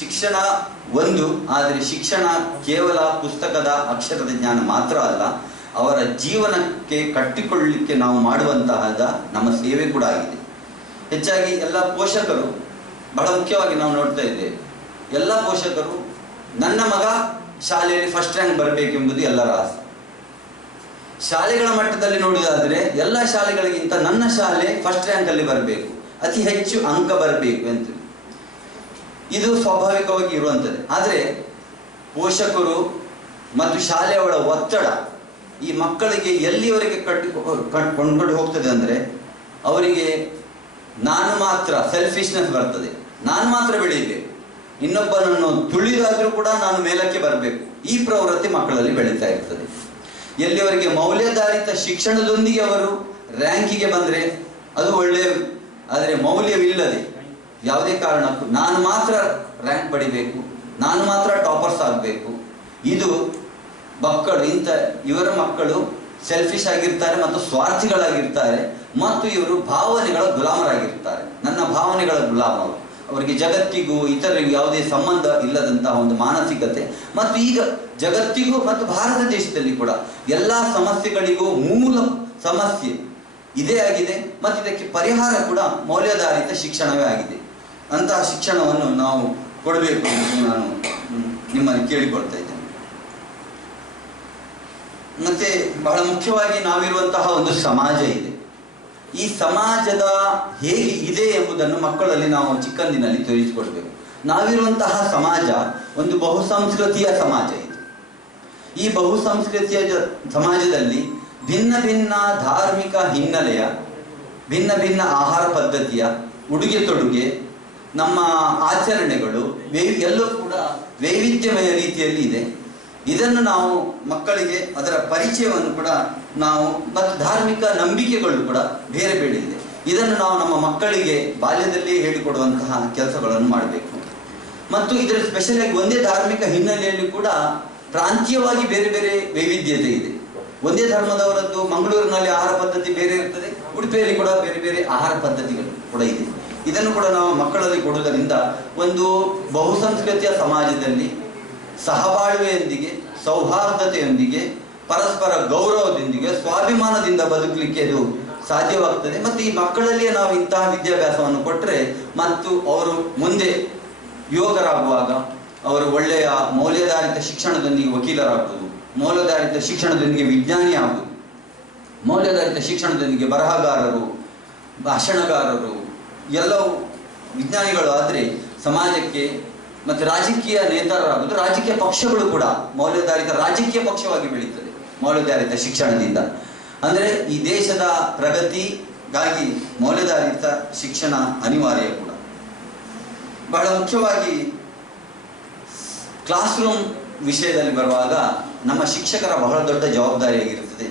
ಶಿಕ್ಷಣ ಒಂದು, ಆದರೆ ಶಿಕ್ಷಣ ಕೇವಲ ಪುಸ್ತಕದ ಅಕ್ಷರದ ಜ್ಞಾನ ಮಾತ್ರ ಅಲ್ಲ, ಅವರ ಜೀವನಕ್ಕೆ ಕಟ್ಟಿಕೊಳ್ಳಲಿಕ್ಕೆ ನಾವು ಮಾಡುವಂತಹದ ನಮ್ಮ ಸೇವೆ ಕೂಡ ಆಗಿದೆ. ಹೆಚ್ಚಾಗಿ ಎಲ್ಲ ಪೋಷಕರು, ಬಹಳ ಮುಖ್ಯವಾಗಿ ನಾವು ನೋಡ್ತಾ ಇದ್ದೇವೆ, ಎಲ್ಲ ಪೋಷಕರು ನನ್ನ ಮಗ ಶಾಲೆಯಲ್ಲಿ ಫಸ್ಟ್ ರ್ಯಾಂಕ್ ಬರಬೇಕೆಂಬುದು ಎಲ್ಲರ ಆಸೆ. ಶಾಲೆಗಳ ಮಟ್ಟದಲ್ಲಿ ನೋಡುವುದಾದರೆ ಎಲ್ಲ ಶಾಲೆಗಳಿಗಿಂತ ನನ್ನ ಶಾಲೆ ಫಸ್ಟ್ ರ್ಯಾಂಕಲ್ಲಿ ಬರಬೇಕು, ಅತಿ ಹೆಚ್ಚು ಅಂಕ ಬರಬೇಕು ಅಂತ ಇದು ಸ್ವಾಭಾವಿಕವಾಗಿ ಇರುವಂಥದ್ದು. ಆದರೆ ಪೋಷಕರು ಮತ್ತು ಶಾಲೆಯವಳ ಒತ್ತಡ ಈ ಮಕ್ಕಳಿಗೆ ಎಲ್ಲಿವರೆಗೆ ಕೊಂಡ್ಕೊಂಡು ಹೋಗ್ತದೆ ಅಂದರೆ ಅವರಿಗೆ ನಾನು ಮಾತ್ರ ಸೆಲ್ಫಿಶ್ನೆಸ್ ಬರ್ತದೆ, ನಾನು ಮಾತ್ರ ಬೆಳೀಬೇಕು, ಇನ್ನೊಬ್ಬನನ್ನು ತುಳಿದಾದರೂ ಕೂಡ ನಾನು ಮೇಲಕ್ಕೆ ಬರಬೇಕು, ಈ ಪ್ರವೃತ್ತಿ ಮಕ್ಕಳಲ್ಲಿ ಬೆಳೀತಾ ಇರ್ತದೆ. ಎಲ್ಲಿವರೆಗೆ ಮೌಲ್ಯಾಧಾರಿತ ಶಿಕ್ಷಣದೊಂದಿಗೆ ಅವರು ರ್ಯಾಂಕಿಗೆ ಬಂದರೆ ಅದು ಒಳ್ಳೆಯ, ಆದರೆ ಮೌಲ್ಯವಿಲ್ಲದೆ ಯಾವುದೇ ಕಾರಣಕ್ಕೂ ನಾನು ಮಾತ್ರ ರ್ಯಾಂಕ್ ಪಡಿಬೇಕು, ನಾನು ಮಾತ್ರ ಟಾಪರ್ಸ್ ಆಗಬೇಕು, ಇದು ಮಕ್ಕಳು ಇವರ ಮಕ್ಕಳು ಸೆಲ್ಫಿಶ್ ಆಗಿರ್ತಾರೆ ಮತ್ತು ಸ್ವಾರ್ಥಿಗಳಾಗಿರ್ತಾರೆ ಮತ್ತು ಇವರು ಭಾವನೆಗಳ ಗುಲಾಮರಾಗಿರ್ತಾರೆ. ನನ್ನ ಭಾವನೆಗಳ ಗುಲಾಮರು, ಅವರಿಗೆ ಜಗತ್ತಿಗೂ ಇತರರಿಗೂ ಯಾವುದೇ ಸಂಬಂಧ ಇಲ್ಲದಂತಹ ಒಂದು ಮಾನಸಿಕತೆ. ಮತ್ತು ಈಗ ಜಗತ್ತಿಗೂ ಮತ್ತು ಭಾರತ ದೇಶದಲ್ಲಿ ಕೂಡ ಎಲ್ಲ ಸಮಸ್ಯೆಗಳಿಗೂ ಮೂಲ ಸಮಸ್ಯೆ ಇದೇ ಆಗಿದೆ ಮತ್ತು ಇದಕ್ಕೆ ಪರಿಹಾರ ಕೂಡ ಮೌಲ್ಯಾಧಾರಿತ ಶಿಕ್ಷಣವೇ ಆಗಿದೆ. ಅಂತಹ ಶಿಕ್ಷಣವನ್ನು ನಾವು ಕೊಡಬೇಕು ಎಂದು ನಾನು ನಿಮ್ಮಲ್ಲಿ ಕೇಳಿಕೊಳ್ತಾ ಇದ್ದೇನೆ. ಮತ್ತೆ ಬಹಳ ಮುಖ್ಯವಾಗಿ ನಾವಿರುವಂತಹ ಒಂದು ಸಮಾಜ ಇದೆ. ಈ ಸಮಾಜದ ಹೇಗೆ ಇದೆ ಎಂಬುದನ್ನು ಮಕ್ಕಳಲ್ಲಿ ನಾವು ಚಿಕ್ಕಂದಿನಲ್ಲಿ ತೋರಿಸಿಕೊಡ್ಬೇಕು. ನಾವಿರುವಂತಹ ಸಮಾಜ ಒಂದು ಬಹುಸಂಸ್ಕೃತಿಯ ಸಮಾಜ ಇದೆ. ಈ ಬಹುಸಂಸ್ಕೃತಿಯ ಸಮಾಜದಲ್ಲಿ ಭಿನ್ನ ಭಿನ್ನ ಧಾರ್ಮಿಕ ಹಿನ್ನೆಲೆಯ, ಭಿನ್ನ ಭಿನ್ನ ಆಹಾರ ಪದ್ಧತಿಯ, ಉಡುಗೆ ತೊಡುಗೆ, ನಮ್ಮ ಆಚರಣೆಗಳು ಎಲ್ಲವೂ ಕೂಡ ವೈವಿಧ್ಯಮಯ ರೀತಿಯಲ್ಲಿ ಇದೆ. ಇದನ್ನು ನಾವು ಮಕ್ಕಳಿಗೆ ಅದರ ಪರಿಚಯವನ್ನು ಕೂಡ ನಾವು, ಮತ್ತು ಧಾರ್ಮಿಕ ನಂಬಿಕೆಗಳು ಕೂಡ ಬೇರೆ ಬೇರೆ ಇದೆ. ಇದನ್ನು ನಾವು ನಮ್ಮ ಮಕ್ಕಳಿಗೆ ಬಾಲ್ಯದಲ್ಲಿ ಹೇಳಿಕೊಡುವಂತಹ ಕೆಲಸಗಳನ್ನು ಮಾಡಬೇಕು. ಮತ್ತು ಇದರ ಸ್ಪೆಷಲ್ ಆಗಿ ಒಂದೇ ಧಾರ್ಮಿಕ ಹಿನ್ನೆಲೆಯಲ್ಲಿ ಕೂಡ ಪ್ರಾಂತೀಯವಾಗಿ ಬೇರೆ ಬೇರೆ ವೈವಿಧ್ಯತೆ ಇದೆ. ಒಂದೇ ಧರ್ಮದವರದ್ದು ಮಂಗಳೂರಿನಲ್ಲಿ ಆಹಾರ ಪದ್ಧತಿ ಬೇರೆ ಇರ್ತದೆ, ಉಡುಪಿಯಲ್ಲಿ ಕೂಡ ಬೇರೆ ಬೇರೆ ಆಹಾರ ಪದ್ಧತಿಗಳು ಕೂಡ ಇದೆ. ಇದನ್ನು ಕೂಡ ನಾವು ಮಕ್ಕಳಲ್ಲಿ ಕೊಡುವುದರಿಂದ ಒಂದು ಬಹುಸಂಸ್ಕೃತಿಯ ಸಮಾಜದಲ್ಲಿ ಸಹಬಾಳ್ವೆಯೊಂದಿಗೆ, ಸೌಹಾರ್ದತೆಯೊಂದಿಗೆ, ಪರಸ್ಪರ ಗೌರವದೊಂದಿಗೆ, ಸ್ವಾಭಿಮಾನದಿಂದ ಬದುಕಲಿಕ್ಕೆ ಇದು ಸಾಧ್ಯವಾಗ್ತದೆ. ಮತ್ತು ಈ ಮಕ್ಕಳಲ್ಲಿಯೇ ನಾವು ಇಂತಹ ವಿದ್ಯಾಭ್ಯಾಸವನ್ನು ಕೊಟ್ಟರೆ ಮತ್ತು ಅವರು ಮುಂದೆ ಯುವಕರಾಗುವಾಗ ಅವರು ಒಳ್ಳೆಯ ಮೌಲ್ಯಾಧಾರಿತ ಶಿಕ್ಷಣದೊಂದಿಗೆ ವಕೀಲರಾಗುವುದು, ಮೌಲ್ಯಾಧಾರಿತ ಶಿಕ್ಷಣದೊಂದಿಗೆ ವಿಜ್ಞಾನಿ ಆಗುವುದು, ಮೌಲ್ಯಾಧಾರಿತ ಶಿಕ್ಷಣದೊಂದಿಗೆ ಬರಹಗಾರರು, ಭಾಷಣಗಾರರು, ಎಲ್ಲವೂ ವಿಜ್ಞಾನಿಗಳು ಆದರೆ ಸಮಾಜಕ್ಕೆ ಮತ್ತು ರಾಜಕೀಯ ನೇತಾರರಾಗುವುದು. ರಾಜಕೀಯ ಪಕ್ಷಗಳು ಕೂಡ ಮೌಲ್ಯಾಧಾರಿತ ರಾಜಕೀಯ ಪಕ್ಷವಾಗಿ ಬೆಳೀತದೆ ಮೌಲ್ಯಾಧಾರಿತ ಶಿಕ್ಷಣದಿಂದ. ಅಂದರೆ ಈ ದೇಶದ ಪ್ರಗತಿಗಾಗಿ ಮೌಲ್ಯಾಧಾರಿತ ಶಿಕ್ಷಣ ಅನಿವಾರ್ಯ ಕೂಡ. ಬಹಳ ಮುಖ್ಯವಾಗಿ ಕ್ಲಾಸ್ ರೂಮ್ ವಿಷಯದಲ್ಲಿ ಬರುವಾಗ ನಮ್ಮ ಶಿಕ್ಷಕರ ಬಹಳ ದೊಡ್ಡ ಜವಾಬ್ದಾರಿಯಾಗಿರುತ್ತದೆ.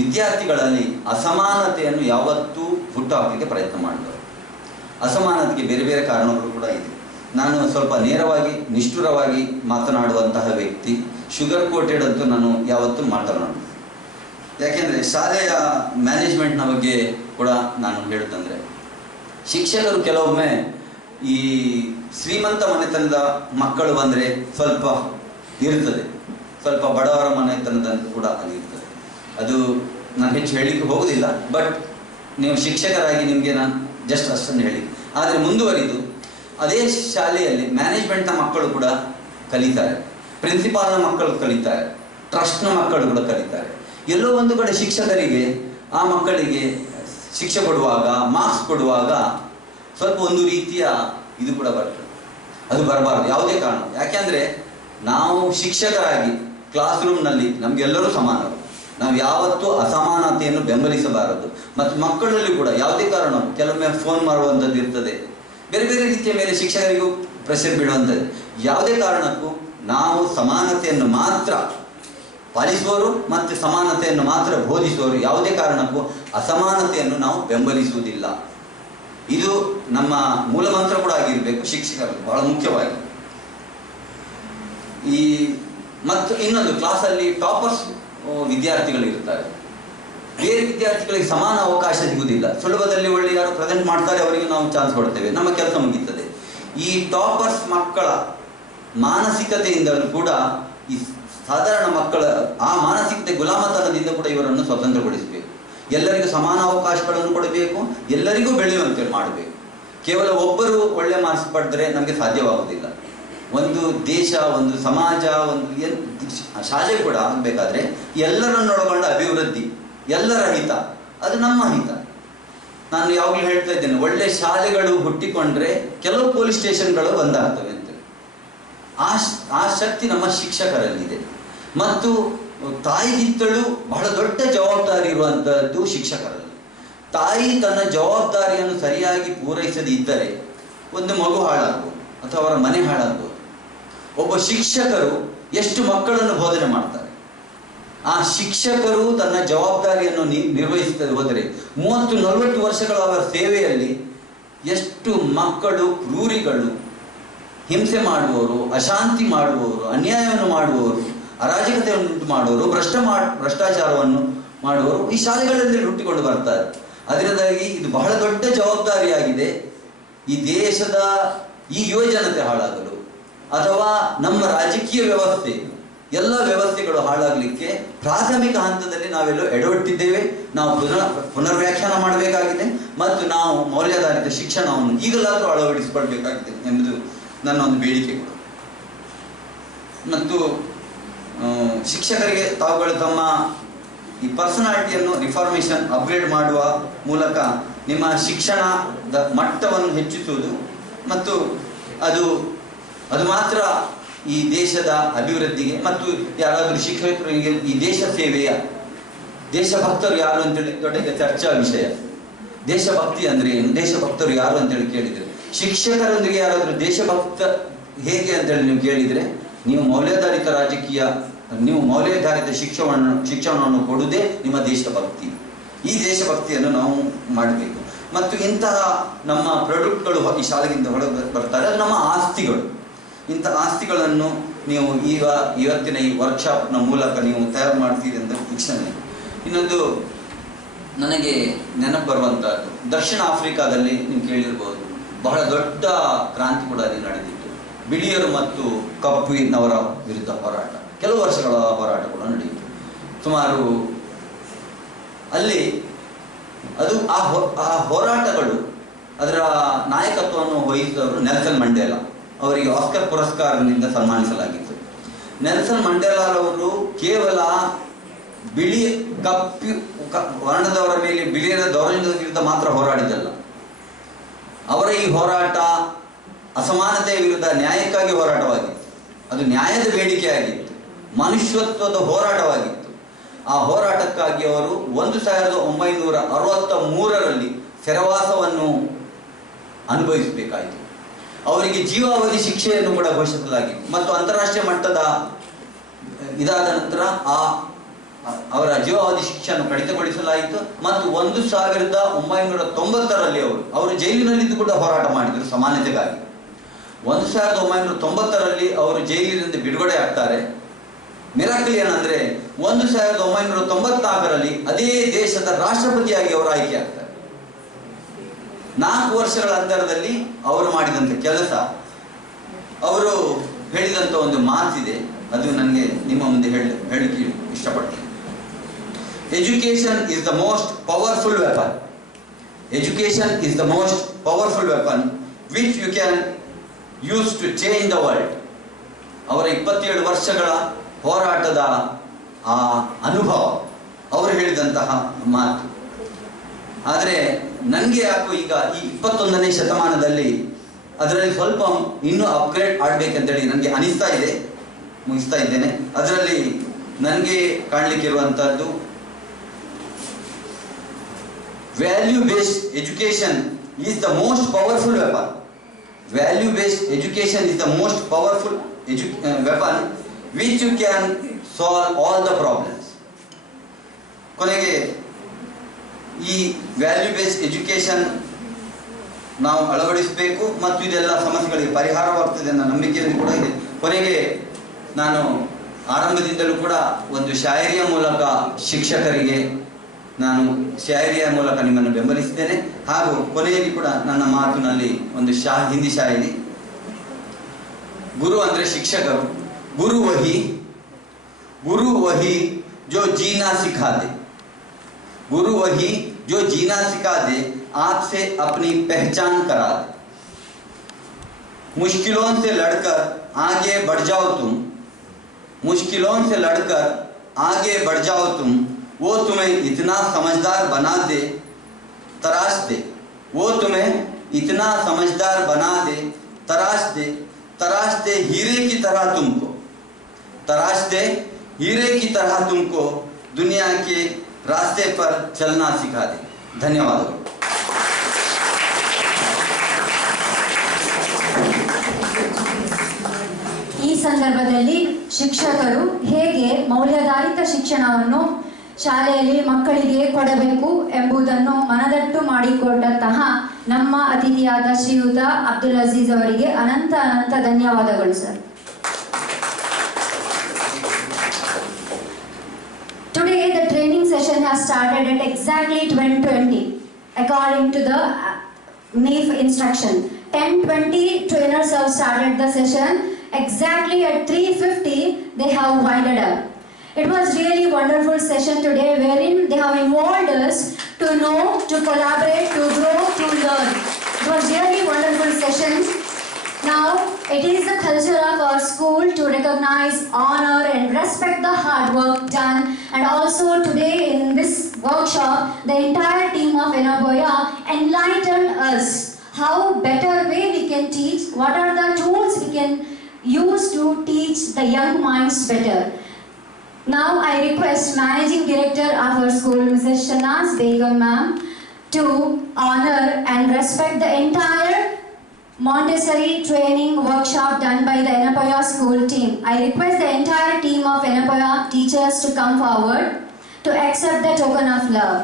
ವಿದ್ಯಾರ್ಥಿಗಳಲ್ಲಿ ಅಸಮಾನತೆಯನ್ನು ಯಾವತ್ತೂ ಹುಟ್ಟುಹಾಕಲಿಕ್ಕೆ ಪ್ರಯತ್ನ ಮಾಡ್ತಾರೆ. ಅಸಮಾನತೆಗೆ ಬೇರೆ ಬೇರೆ ಕಾರಣಗಳು ಕೂಡ ಇದೆ. ನಾನು ಸ್ವಲ್ಪ ನೇರವಾಗಿ ನಿಷ್ಠುರವಾಗಿ ಮಾತನಾಡುವಂತಹ ವ್ಯಕ್ತಿ, ಶುಗರ್ ಕೋಟೆಡ್ ಅಂತೂ ನಾನು ಯಾವತ್ತೂ ಮಾತನಾಡೋದು. ಯಾಕೆಂದರೆ ಶಾಲೆಯ ಮ್ಯಾನೇಜ್ಮೆಂಟ್ನ ಬಗ್ಗೆ ಕೂಡ ನಾನು ಹೇಳುತ್ತಂದರೆ, ಶಿಕ್ಷಕರು ಕೆಲವೊಮ್ಮೆ ಈ ಶ್ರೀಮಂತ ಮನೆತನದ ಮಕ್ಕಳು ಬಂದರೆ ಸ್ವಲ್ಪ ಇರ್ತದೆ, ಸ್ವಲ್ಪ ಬಡವರ ಮನೆತನದ ಕೂಡ ಅಲ್ಲಿರ್ತದೆ. ಅದು ನಾನು ಹೆಚ್ಚು ಹೇಳಲಿಕ್ಕೆ ಹೋಗೋದಿಲ್ಲ, ಬಟ್ ನೀವು ಶಿಕ್ಷಕರಾಗಿ ನಿಮಗೆ ನಾನು ಜಸ್ಟ್ ಅಷ್ಟನ್ನು ಹೇಳಿ. ಆದರೆ ಮುಂದುವರಿದು ಅದೇ ಶಾಲೆಯಲ್ಲಿ ಮ್ಯಾನೇಜ್ಮೆಂಟ್ನ ಮಕ್ಕಳು ಕೂಡ ಕಲಿತಾರೆ, ಪ್ರಿನ್ಸಿಪಾಲ್ನ ಮಕ್ಕಳು ಕಲಿತಾರೆ, ಟ್ರಸ್ಟ್ನ ಮಕ್ಕಳು ಕೂಡ ಕಲಿತಾರೆ. ಎಲ್ಲೋ ಒಂದು ಕಡೆ ಶಿಕ್ಷಕರಿಗೆ ಆ ಮಕ್ಕಳಿಗೆ ಶಿಕ್ಷೆ ಕೊಡುವಾಗ, ಮಾರ್ಕ್ಸ್ ಕೊಡುವಾಗ ಸ್ವಲ್ಪ ಒಂದು ರೀತಿಯ ಇದು ಕೂಡ ಬರ್ತದೆ. ಅದು ಬರಬಾರ್ದು ಯಾವುದೇ ಕಾರಣ. ಯಾಕೆಂದರೆ ನಾವು ಶಿಕ್ಷಕರಾಗಿ ಕ್ಲಾಸ್ ರೂಮ್ನಲ್ಲಿ ನಮಗೆಲ್ಲರೂ ಸಮಾನರು, ನಾವು ಯಾವತ್ತೂ ಅಸಮಾನತೆಯನ್ನು ಬೆಂಬಲಿಸಬಾರದು. ಮತ್ತು ಮಕ್ಕಳಲ್ಲಿ ಕೂಡ ಯಾವುದೇ ಕಾರಣ ಕೆಲವೊಮ್ಮೆ ಫೋನ್ ಮಾಡುವಂಥದ್ದು ಇರ್ತದೆ, ಬೇರೆ ಬೇರೆ ರೀತಿಯ ಮೇಲೆ ಶಿಕ್ಷಕರಿಗೂ ಪ್ರೆಷರ್ ಬೀಳುವಂಥದ್ದು. ಯಾವುದೇ ಕಾರಣಕ್ಕೂ ನಾವು ಸಮಾನತೆಯನ್ನು ಮಾತ್ರ ಪಾಲಿಸುವವರು ಮತ್ತು ಸಮಾನತೆಯನ್ನು ಮಾತ್ರ ಬೋಧಿಸುವವರು, ಯಾವುದೇ ಕಾರಣಕ್ಕೂ ಅಸಮಾನತೆಯನ್ನು ನಾವು ಬೆಂಬಲಿಸುವುದಿಲ್ಲ. ಇದು ನಮ್ಮ ಮೂಲ ಮಂತ್ರ ಕೂಡ ಆಗಿರಬೇಕು ಶಿಕ್ಷಕರು, ಬಹಳ ಮುಖ್ಯವಾಗಿ. ಮತ್ತು ಇನ್ನೊಂದು, ಕ್ಲಾಸಲ್ಲಿ ಟಾಪರ್ಸ್ ವಿದ್ಯಾರ್ಥಿಗಳು ಇರ್ತಾರೆ, ಬೇರೆ ವಿದ್ಯಾರ್ಥಿಗಳಿಗೆ ಸಮಾನ ಅವಕಾಶ ಸಿಗುವುದಿಲ್ಲ. ಸುಲಭದಲ್ಲಿ ಒಳ್ಳೆ ಯಾರು ಪ್ರೆಸೆಂಟ್ ಮಾಡ್ತಾರೆ ಅವರಿಗೆ ನಾವು ಚಾನ್ಸ್ ಕೊಡ್ತೇವೆ, ನಮ್ಮ ಕೆಲಸ ಮುಗಿಯುತ್ತದೆ. ಈ ಟಾಪರ್ಸ್ ಮಕ್ಕಳ ಮಾನಸಿಕತೆಯಿಂದಲೂ ಕೂಡ ಈ ಸಾಧಾರಣ ಮಕ್ಕಳ ಆ ಮಾನಸಿಕತೆ ಗುಲಾಮತನದಿಂದ ಕೂಡ ಇವರನ್ನು ಸ್ವತಂತ್ರಗೊಳಿಸಬೇಕು. ಎಲ್ಲರಿಗೂ ಸಮಾನ ಅವಕಾಶಗಳನ್ನು ಕೊಡಬೇಕು, ಎಲ್ಲರಿಗೂ ಬೆಳೆಯುವಂತೆ ಮಾಡಬೇಕು. ಕೇವಲ ಒಬ್ಬರು ಒಳ್ಳೆ ಮಾರ್ಕ್ಸ್ ಪಡೆದರೆ ನಮಗೆ ಸಾಧ್ಯವಾಗುವುದಿಲ್ಲ. ಒಂದು ದೇಶ, ಒಂದು ಸಮಾಜ, ಒಂದು ಶಾಲೆ ಕೂಡ ಆಗಬೇಕಾದ್ರೆ ಎಲ್ಲರನ್ನೊಳಗೊಂಡ ಅಭಿವೃದ್ಧಿ, ಎಲ್ಲರ ಹಿತ, ಅದು ನಮ್ಮ ಹಿತ. ನಾನು ಯಾವಾಗಲೂ ಹೇಳ್ತಾ ಇದ್ದೇನೆ, ಒಳ್ಳೆ ಶಾಲೆಗಳು ಹುಟ್ಟಿಕೊಂಡ್ರೆ ಕೆಲವು ಪೊಲೀಸ್ ಸ್ಟೇಷನ್ಗಳು ಬಂದಾಗ್ತವೆ ಅಂತ. ಆ ಶಕ್ತಿ ನಮ್ಮ ಶಿಕ್ಷಕರಲ್ಲಿದೆ. ಮತ್ತು ತಾಯಿಗಿಂತಲೂ ಬಹಳ ದೊಡ್ಡ ಜವಾಬ್ದಾರಿ ಇರುವಂಥದ್ದು ಶಿಕ್ಷಕರಲ್ಲಿ. ತಾಯಿ ತನ್ನ ಜವಾಬ್ದಾರಿಯನ್ನು ಸರಿಯಾಗಿ ಪೂರೈಸದಿದ್ದರೆ ಒಂದು ಮಗು ಹಾಳಾಗ್ಬೋದು ಅಥವಾ ಅವರ ಮನೆ ಹಾಳಾಗ್ಬೋದು. ಒಬ್ಬ ಶಿಕ್ಷಕರು ಎಷ್ಟು ಮಕ್ಕಳನ್ನು ಬೋಧನೆ ಮಾಡ್ತಾರೆ, ಆ ಶಿಕ್ಷಕರು ತನ್ನ ಜವಾಬ್ದಾರಿಯನ್ನು ನಿರ್ವಹಿಸುತ್ತದೆ ಹೋದರೆ 30-40 ವರ್ಷಗಳ ಅವರ ಸೇವೆಯಲ್ಲಿ ಎಷ್ಟು ಮಕ್ಕಳು ಕ್ರೂರಿಗಳು, ಹಿಂಸೆ ಮಾಡುವವರು, ಅಶಾಂತಿ ಮಾಡುವವರು, ಅನ್ಯಾಯವನ್ನು ಮಾಡುವವರು, ಅರಾಜಕತೆಯನ್ನು ಉಂಟು ಮಾಡುವವರು, ಭ್ರಷ್ಟಾಚಾರವನ್ನು ಮಾಡುವವರು ಈ ಶಾಲೆಗಳಲ್ಲಿ ಹುಟ್ಟಿಕೊಂಡು ಬರ್ತಾರೆ. ಅದರಿಂದಾಗಿ ಇದು ಬಹಳ ದೊಡ್ಡ ಜವಾಬ್ದಾರಿಯಾಗಿದೆ. ಈ ದೇಶದ ಈ ಯುವಜನತೆ ಹಾಳಾಗಲು ಅಥವಾ ನಮ್ಮ ರಾಜಕೀಯ ವ್ಯವಸ್ಥೆ, ಎಲ್ಲ ವ್ಯವಸ್ಥೆಗಳು ಹಾಳಾಗಲಿಕ್ಕೆ ಪ್ರಾಥಮಿಕ ಹಂತದಲ್ಲಿ ನಾವೆಲ್ಲೋ ಎಡವಟ್ಟಿದ್ದೇವೆ. ನಾವು ಪುನರ್ವ್ಯಾಖ್ಯಾನ ಮಾಡಬೇಕಾಗಿದೆ ಮತ್ತು ನಾವು ಮೌಲ್ಯಾಧಾರಿತ ಶಿಕ್ಷಣವನ್ನು ಈಗಲಾದರೂ ಅಳವಡಿಸಿಕೊಳ್ಬೇಕಾಗಿದೆ ಎಂಬುದು ನನ್ನ ಒಂದು ಬೇಡಿಕೆ ಕೂಡ. ಮತ್ತು ಶಿಕ್ಷಕರಿಗೆ ತಾವುಗಳು ತಮ್ಮ ಈ ಪರ್ಸನಾಲಿಟಿಯನ್ನು ರಿಫಾರ್ಮೇಷನ್ ಅಪ್ಗ್ರೇಡ್ ಮಾಡುವ ಮೂಲಕ ನಿಮ್ಮ ಶಿಕ್ಷಣದ ಮಟ್ಟವನ್ನು ಹೆಚ್ಚಿಸುವುದು ಮತ್ತು ಅದು ಮಾತ್ರ ಈ ದೇಶದ ಅಭಿವೃದ್ಧಿಗೆ. ಮತ್ತು ಯಾರಾದರೂ ಶಿಕ್ಷಕರಿಗೆ ಈ ದೇಶ ಸೇವೆಯ ದೇಶಭಕ್ತರು ಯಾರು ಅಂತೇಳಿ ದೊಡ್ಡ ಚರ್ಚಾ ವಿಷಯ. ದೇಶಭಕ್ತಿ ಅಂದರೆ ಏನು, ದೇಶಭಕ್ತರು ಯಾರು ಅಂತೇಳಿ ಕೇಳಿದರೆ, ಶಿಕ್ಷಕರೊಂದಿಗೆ ಯಾರಾದರೂ ದೇಶಭಕ್ತ ಹೇಗೆ ಅಂತೇಳಿ ನೀವು ಕೇಳಿದರೆ, ನೀವು ಮೌಲ್ಯಾಧಾರಿತ ರಾಜಕೀಯ, ನೀವು ಮೌಲ್ಯಾಧಾರಿತ ಶಿಕ್ಷಣವನ್ನು ಕೊಡುವುದೇ ನಿಮ್ಮ ದೇಶಭಕ್ತಿ. ಈ ದೇಶಭಕ್ತಿಯನ್ನು ನಾವು ಮಾಡಬೇಕು. ಮತ್ತು ಇಂತಹ ನಮ್ಮ ಪ್ರಾಡಕ್ಟ್ಗಳು ಈ ಶಾಲೆಗಿಂತ ಹೊರಗೆ ಬರ್ತಾರೆ, ಅದು ನಮ್ಮ ಆಸ್ತಿಗಳು. ಇಂಥ ಆಸ್ತಿಗಳನ್ನು ನೀವು ಇವತ್ತಿನ ಈ ವರ್ಕ್ಶಾಪ್ನ ಮೂಲಕ ನೀವು ತಯಾರು ಮಾಡ್ತೀರಿ ಅಂತ ವೀಕ್ಷಣೆ. ಇನ್ನೊಂದು ನನಗೆ ನೆನಪು ಬರುವಂಥದ್ದು, ದಕ್ಷಿಣ ಆಫ್ರಿಕಾದಲ್ಲಿ ನೀವು ಕೇಳಿರ್ಬೋದು, ಬಹಳ ದೊಡ್ಡ ಕ್ರಾಂತಿ ಕೂಡ ಅಲ್ಲಿ ನಡೆದಿತ್ತು. ಬಿಳಿಯರು ಮತ್ತು ಕಪ್ಪುನವರ ವಿರುದ್ಧ ಹೋರಾಟ, ಕೆಲವು ವರ್ಷಗಳ ಹೋರಾಟ ಕೂಡ ನಡೆಯಿತು. ಸುಮಾರು ಅಲ್ಲಿ ಅದು ಆ ಹೋರಾಟಗಳು, ಅದರ ನಾಯಕತ್ವವನ್ನು ವಹಿಸಿದವರು ನೆಲ್ಸನ್ ಮಂಡೇಲಾ. ಅವರಿಗೆ ಆಸ್ಕರ್ ಪುರಸ್ಕಾರದಿಂದ ಸನ್ಮಾನಿಸಲಾಗಿತ್ತು. ನೆಲ್ಸನ್ ಮಂಡೇಲಾರವರು ಕೇವಲ ಬಿಳಿ ಕಪ್ಪು ವರ್ಣದವರ ಮೇಲೆ ಬಿಳಿಯರ ದೌರ್ಜನ್ಯದ ವಿರುದ್ಧ ಮಾತ್ರ ಹೋರಾಡಿದಲ್ಲ. ಅವರ ಈ ಹೋರಾಟ ಅಸಮಾನತೆಯ ವಿರುದ್ಧ ನ್ಯಾಯಕ್ಕಾಗಿ ಹೋರಾಟವಾಗಿತ್ತು. ಅದು ನ್ಯಾಯದ ಬೇಡಿಕೆಯಾಗಿತ್ತು, ಮನುಷ್ಯತ್ವದ ಹೋರಾಟವಾಗಿತ್ತು. ಆ ಹೋರಾಟಕ್ಕಾಗಿ ಅವರು 1963ರಲ್ಲಿ ಸೆರೆವಾಸವನ್ನು ಅನುಭವಿಸಬೇಕಾಯಿತು. ಅವರಿಗೆ ಜೀವಾವಧಿ ಶಿಕ್ಷೆಯನ್ನು ಕೂಡ ಘೋಷಿಸಲಾಗಿತ್ತು. ಮತ್ತು ಅಂತಾರಾಷ್ಟ್ರೀಯ ಮಟ್ಟದ ಇದಾದ ನಂತರ ಅವರ ಜೀವಾವಧಿ ಶಿಕ್ಷೆಯನ್ನು ಕಡಿತಗೊಳಿಸಲಾಯಿತು. ಮತ್ತು 1990ರಲ್ಲಿ ಅವರು ಜೈಲಿನಲ್ಲಿದ್ದು ಕೂಡ ಹೋರಾಟ ಮಾಡಿದರು ಸಮಾನತೆಗಾಗಿ. 1990ರಲ್ಲಿ ಅವರು ಜೈಲಿನಿಂದ ಬಿಡುಗಡೆ ಆಗ್ತಾರೆ. ಮಿರಾಕಲ್ ಏನಂದ್ರೆ 1994ರಲ್ಲಿ ಅದೇ ದೇಶದ ರಾಷ್ಟ್ರಪತಿಯಾಗಿ ಅವರು ಆಯ್ಕೆ ಆಗ್ತಾರೆ. 4 ವರ್ಷಗಳ ಅಂತರದಲ್ಲಿ ಅವರು ಮಾಡಿದಂಥ ಕೆಲಸ, ಅವರು ಹೇಳಿದಂಥ ಒಂದು ಮಾತಿದೆ, ಅದು ನನಗೆ ನಿಮ್ಮ ಮುಂದೆ ಹೇಳಲಿಕ್ಕೆ ಇಷ್ಟಪಡ್ತೀನಿ. Education is the most powerful weapon. Education is the most powerful weapon which you can use to change the world. ಅವರ 27 ವರ್ಷಗಳ ಹೋರಾಟದ ಆ ಅನುಭವ, ಅವರು ಹೇಳಿದಂತಹ ಮಾತು. ಆದರೆ ನನಗೆ ಯಾಕೋ ಈಗ ಈ 21ನೇ ಶತಮಾನದಲ್ಲಿ ಅದರಲ್ಲಿ ಸ್ವಲ್ಪ ಇನ್ನೂ ಅಪ್ಗ್ರೇಡ್ ಆಗಬೇಕಂತೇಳಿ ನನಗೆ ಅನಿಸ್ತಾ ಇದೆ. ಮುಗಿಸ್ತಾ ಇದ್ದೇನೆ. ಅದರಲ್ಲಿ ನನಗೆ ಕಾಣಲಿಕ್ಕಿರುವಂಥದ್ದು Value-based education is the most powerful weapon. Value-based education is the most powerful weapon which you can solve all the problems. ಕೊನೆಗೆ ಈ ವ್ಯಾಲ್ಯೂ ಬೇಸ್ಡ್ ಎಜುಕೇಶನ್ ನಾವು ಅಳವಡಿಸಬೇಕು ಮತ್ತು ಇದೆಲ್ಲ ಸಮಸ್ಯೆಗಳಿಗೆ ಪರಿಹಾರವಾಗ್ತದೆ ಅನ್ನೋ ನಂಬಿಕೆಯಲ್ಲಿ ಕೂಡ ಇದೆ. ಕೊನೆಗೆ ನಾನು ಆರಂಭದಿಂದಲೂ ಕೂಡ ಒಂದು ಶಾಯರಿಯ ಮೂಲಕ ಶಿಕ್ಷಕರಿಗೆ ನಾನು ಶಾಯರಿಯ ಮೂಲಕ ನಿಮ್ಮನ್ನು ಬೆಂಬಲಿಸಿದ್ದೇನೆ. ಹಾಗೂ ಕೊನೆಯಲ್ಲಿ ಕೂಡ ನನ್ನ ಮಾತಿನಲ್ಲಿ ಒಂದು ಹಿಂದಿ ಶಾಯರಿ. ಗುರು ಅಂದರೆ ಶಿಕ್ಷಕರು. ಗುರು ವಹಿ ಜೋ ಜೀನಾ ಸಿಖಾ ದೆ. गुरु वही जो जीना सिखा दे, आपसे अपनी पहचान करा दे. मुश्किलों से लड़कर आगे बढ़ जाओ तुम, मुश्किलों से लड़कर आगे बढ़ जाओ तुम, वो तुम्हें इतना समझदार बना दे, तराश दे. वो तुम्हें इतना समझदार बना दे, तराश दे हीरे की तरह तुमको, तराश दे हीरे की तरह तुमको, दुनिया के रास्ते पर चलना सिखा दे. ಧನ್ಯವಾದಗಳು. ಈ ಸಂದರ್ಭದಲ್ಲಿ ಶಿಕ್ಷಕರು ಹೇಗೆ ಮೌಲ್ಯಾಧಾರಿತ ಶಿಕ್ಷಣವನ್ನು ಶಾಲೆಯಲ್ಲಿ ಮಕ್ಕಳಿಗೆ ಕೊಡಬೇಕು ಎಂಬುದನ್ನು ಮನದಟ್ಟು ಮಾಡಿಕೊಟ್ಟಂತಹ ನಮ್ಮ ಅತಿಥಿಯಾದ ಶ್ರೀಯುತ ಅಬ್ದುಲ್ ಅಜೀಜ್ ಅವರಿಗೆ ಅನಂತ ಧನ್ಯವಾದಗಳು sir. Today the training session has started at exactly 10:20 according to the NEEF instruction. 10:20 trainers have started the session. Exactly at 3:50 they have winded up. It was really wonderful session today wherein they have involved us to know, to collaborate, to grow, to learn. It was really wonderful session. Now, it is the culture of our school to recognize, honor and respect the hard work done, and also today in this workshop, the entire team of Enoboya enlightened us how better way we can teach, what are the tools we can use to teach the young minds better. Now, I request Managing Director of our school, Mrs. Shanaz Begum ma'am, to honor and respect the entire Montessori training workshop done by the Enoboya school team. I request the entire team of Enoboya teachers to come forward to accept the token of love.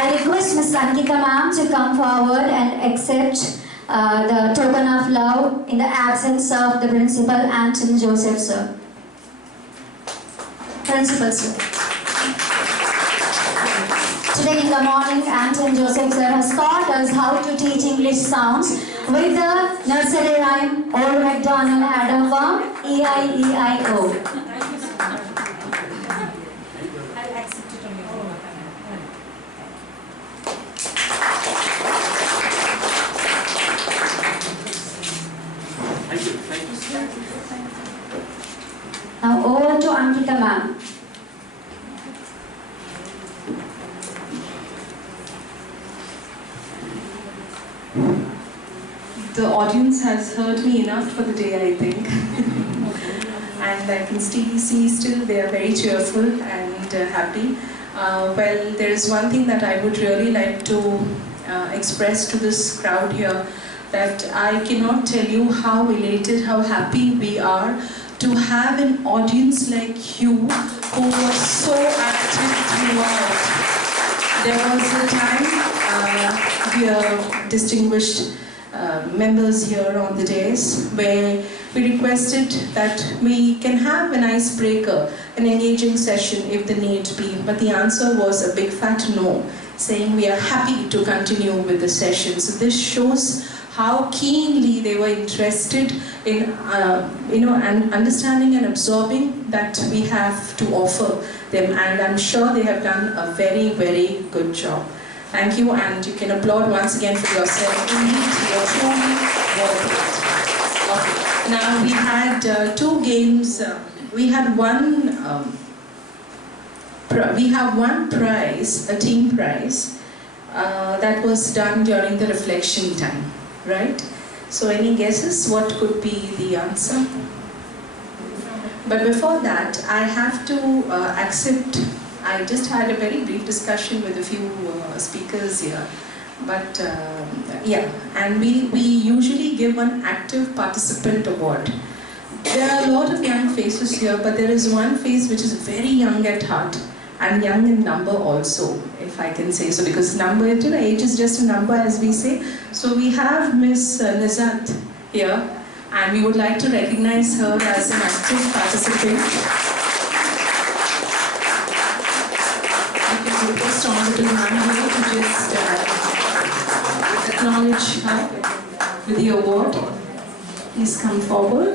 I request Ms. Ankita ma'am to come forward and accept the token of love in the absence of the principal, Anton Joseph sir. Principal sir. Today in the morning, Anton Joseph sir has taught us how to teach English sounds with the nursery rhyme Old MacDonald had a farm, E-I-E-I-O. Now over to Ankita ma'am. The audience has heard me enough for the day, I think. and I can see still they are very cheerful and happy. Well, there is one thing that I would really like to express to this crowd here, that I cannot tell you how elated, how happy we are to have an audience like you who was so active throughout. There was a time, dear distinguished members here on the days, where we requested that we can have an icebreaker, an engaging session if the need be, but the answer was a big fat no, saying we are happy to continue with the session. So this shows how keenly they were interested in and understanding and absorbing that we have to offer them, and I'm sure they have done a very, very good job. Thank you, and you can applaud once again for yourself. Indeed, you're truly worth it. Okay. Now we had 2 games. We had we have one prize, a team prize, that was done during the reflection time, right? So any guesses what could be the answer? But before that, I have to accept, I just had a very brief discussion with a few speakers here, but yeah, and we usually give one active participant award. There are a lot of young faces here, but there is one face which is very young at heart and young in number also, if I can say so, because number, age is just a number, as we say. So we have Miss Nizat here, and we would like to recognize her as an active participant. We can request Honorable Manager to just acknowledge her with the award. Please come forward.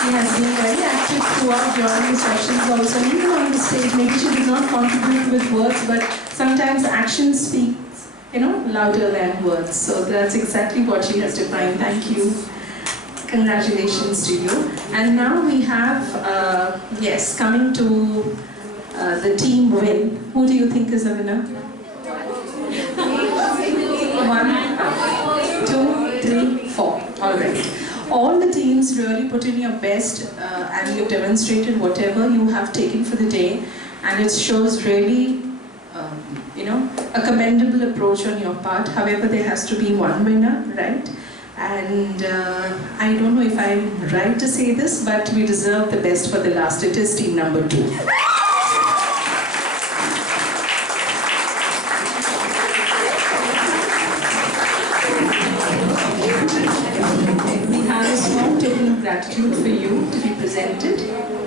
She has been very active throughout during the sessions also, even on the stage. Maybe she did not contribute with words, but sometimes action speaks, louder than words. So that's exactly what she has defined. Thank you. Congratulations to you. And now we have, yes, coming to the team win. Who do you think is the winner? 1, 2, 3, 4. All right. All the teams really put in your best, and you've demonstrated whatever you have taken for the day, and it shows really, a commendable approach on your part. However, there has to be one winner, right? And I don't know if I'm right to say this, but we deserve the best for the last. It is team number 2. Gratitude for you to be presented.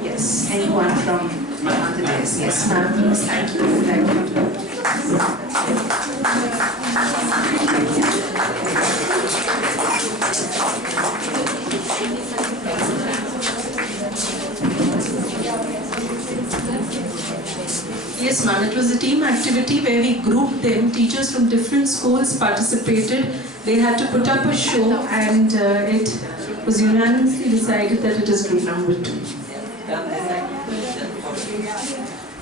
Yes, anyone from the desk? Yes, ma'am, please. Thank you. Thank you. Yes, ma'am, it was a team activity where we grouped them. Teachers from different schools participated. They had to put up a show, and it was unanimously decided that it is group number 2.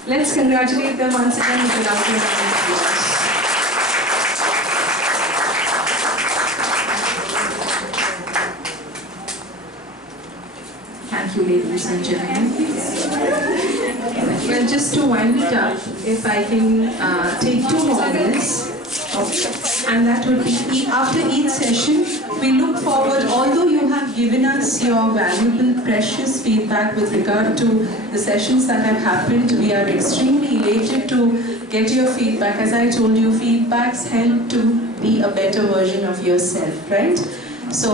Let's congratulate them once again with a round of applause. Thank you, ladies and gentlemen. Well, just to wind it up, if I can take 2 more minutes. And that would be, after each session, we look forward, although you have given us your valuable, precious feedback with regard to the sessions that have happened, we are extremely elated to get your feedback. As I told you, feedbacks help to be a better version of yourself, right? So,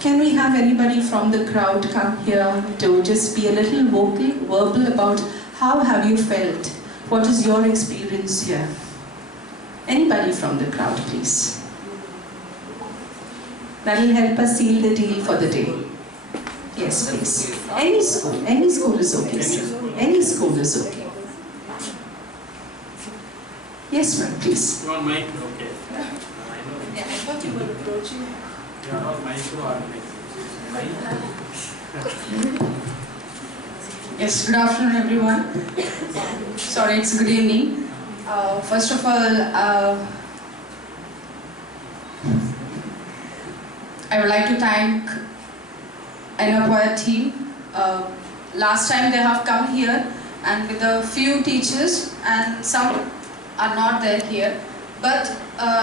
can we have anybody from the crowd come here to just be a little verbal about how have you felt? What is your experience here? Anybody from the crowd, please. That will help us seal the deal for the day. Yes, please. Any school is okay, sir. Any school is okay. Yes, ma'am, please. You want mic? Okay. I thought you were approaching. You are all micro or Yes, good afternoon, everyone. Sorry, it's good evening. First of all, I would like to thank Enapoya team. Last time they have come here and with a few teachers, and some are not there here, but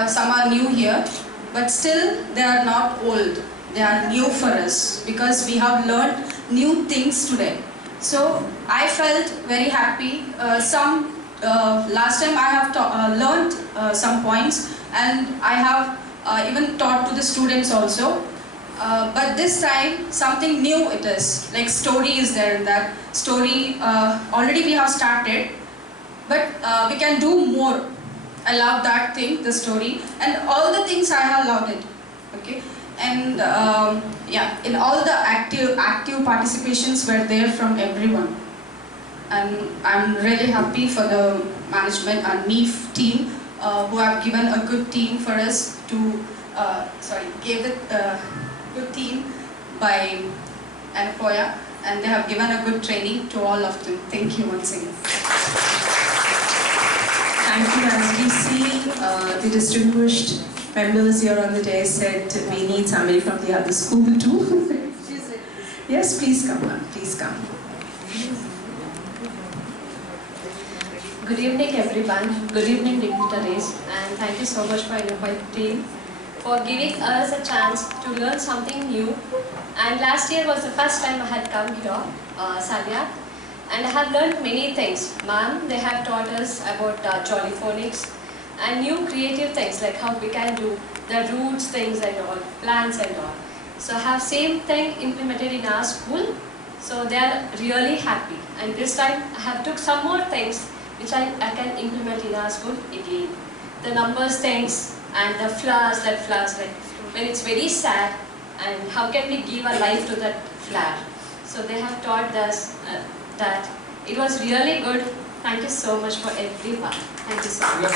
some are new here, but still they are not old. They are new for us because we have learned new things today. So I felt very happy. Last time I have learned some points, and I have even taught to the students also. But this time something new it is, like story is there in that story. Already we have started, but we can do more. I love that thing, the story, and all the things I have loved it. Okay, and yeah, in all the active participations were there from everyone, and I'm really happy for the management and MEEF team who have given a good team for us to gave the good team by Enapoya, and they have given a good training to all of them. Thank you once again. Thank you. As we see the distinguished members here on the day said we need somebody from the other school too. Yes, please come on. Please come. Good evening everyone, good evening dignitaries, and thank you so much for Enapoya team for giving us a chance to learn something new. And last year was the first time I had come here, Salia, and I have learned many things. Ma'am, they have taught us about Jolly Phonics and new creative things like how we can do the roots things and all, plants and all. So I have same thing implemented in our school, so they are really happy. And this time I have took some more things which I can implement in our school again. The numbers things and the flowers, like when it's very sad, and how can we give a life to that flower. So they have taught us that. It was really good. Thank you so much for everyone. Thank you so much.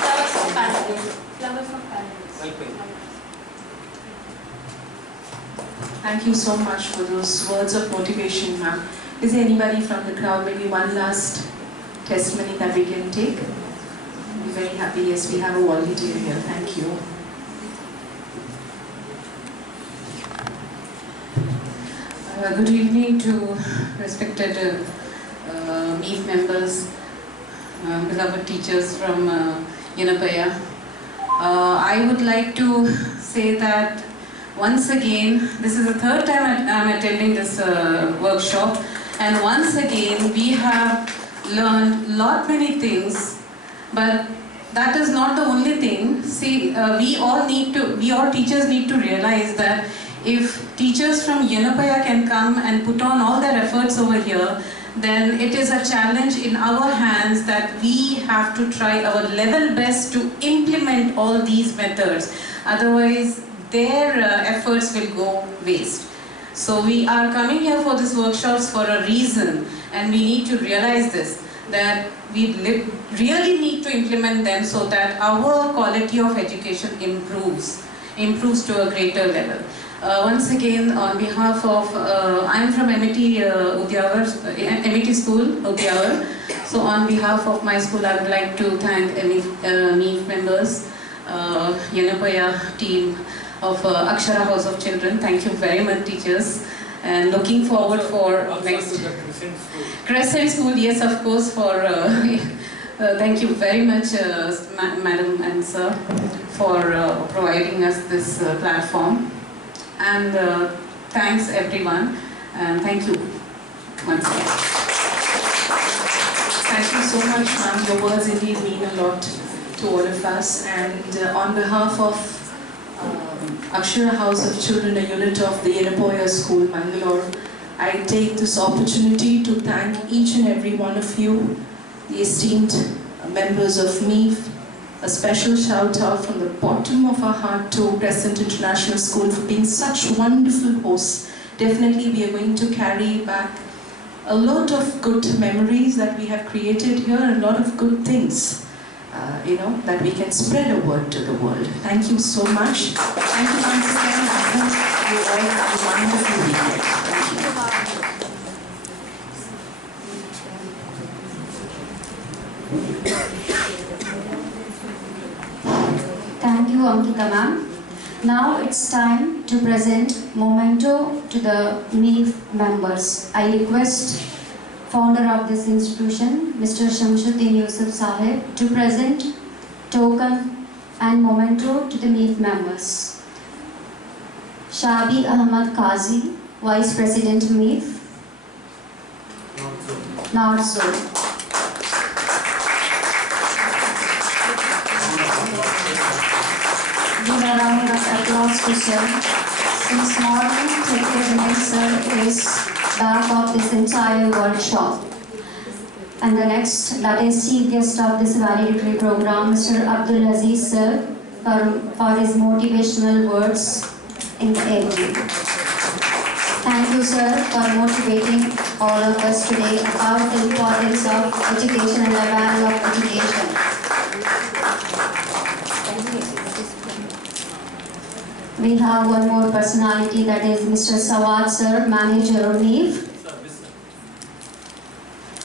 Flowers of paradise. Flowers of paradise. Thank you so much for those words of motivation, ma'am. Is there anybody from the crowd, maybe one last testimony that we can take? I'm very happy. Yes, we have a volunteer here. Thank you. Good evening to respected MEEF members, beloved teachers from Enapoya. I would like to say that once again, this is the third time I am attending this workshop, and once again we have learned many things, but that is not the only thing. See, we all teachers need to realize that if teachers from Enapoya can come and put on all their efforts over here, then it is a challenge in our hands that we have to try our level best to implement all these methods. Otherwise, their efforts will go waste. So we are coming here for these workshops for a reason, and we need to realize this, that we really need to implement them so that our quality of education improves to a greater level. Once again, on behalf of, I am from MET School, Udyawar. So on behalf of my school, I would like to thank MEEF members, Enapoya team of Akshara House of Children. Thank you very much, teachers. And looking forward for next Crescent School. Yes, of course. For thank you very much, madam and sir, for providing us this platform. And thanks everyone, and thank you once again. Thank you so much, ma'am. Your words indeed mean a lot to all of us. And on behalf of Akshara House of Children, a unit of the Enapoya School, Mangalore, I take this opportunity to thank each and every one of you, the esteemed members of MEEF. A special shout out from the bottom of our heart to Crescent International School for being such wonderful hosts. Definitely we are going to carry back a lot of good memories that we have created here, and a lot of good things, that we can spread a word to the world. Thank you so much. Thank you once again. I hope you all have a wonderful weekend. Thank you. Thank you, Ankita ma'am. Now it's time to present memento to the NEEF members. I request founder of this institution, Mr. Shamsuddin Yusuf Sahib, to present token and memento to the NEEF members. Shabi Ahmad Qazi, Vice President NEEF. Not so. Give a round of applause to sir. Since morning, Tekir sir is back of this entire workshop. And the next, that is chief guest of this valedictory program, Mr. Abdul Aziz sir, for his motivational words in the evening. Thank you sir for motivating all of us today about the importance of education and the value of education. We have one more personality, that is Mr. Sawad sir, manager of NEEF.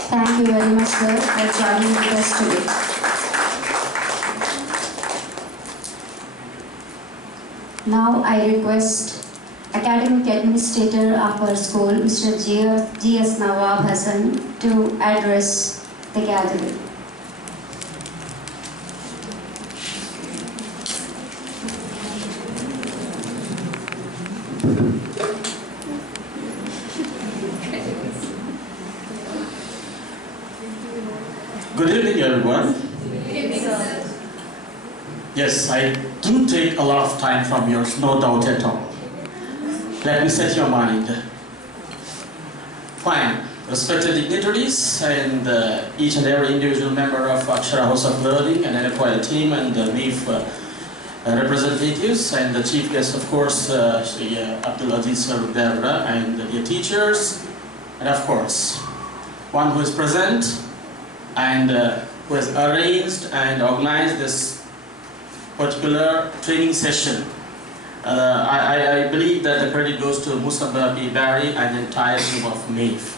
Thank you very much sir for joining with us today. Now I request academic administrator of our school, Mr. G.S. Nawab Hassan, to address the gathering. Good evening, everyone. Yes, I do take a lot of time from yours, no doubt at all. Let me set your mind. Fine. Respected dignitaries and each and every individual member of Akshara House of Learning and NFYL team and the NEEF representatives and the chief guest, of course, Abdul Aziz Devra, and the teachers, and of course, one who is present and who has arranged and organized this particular training session. I believe that the credit goes to Musabba B. Barry and the entire team of NEEF.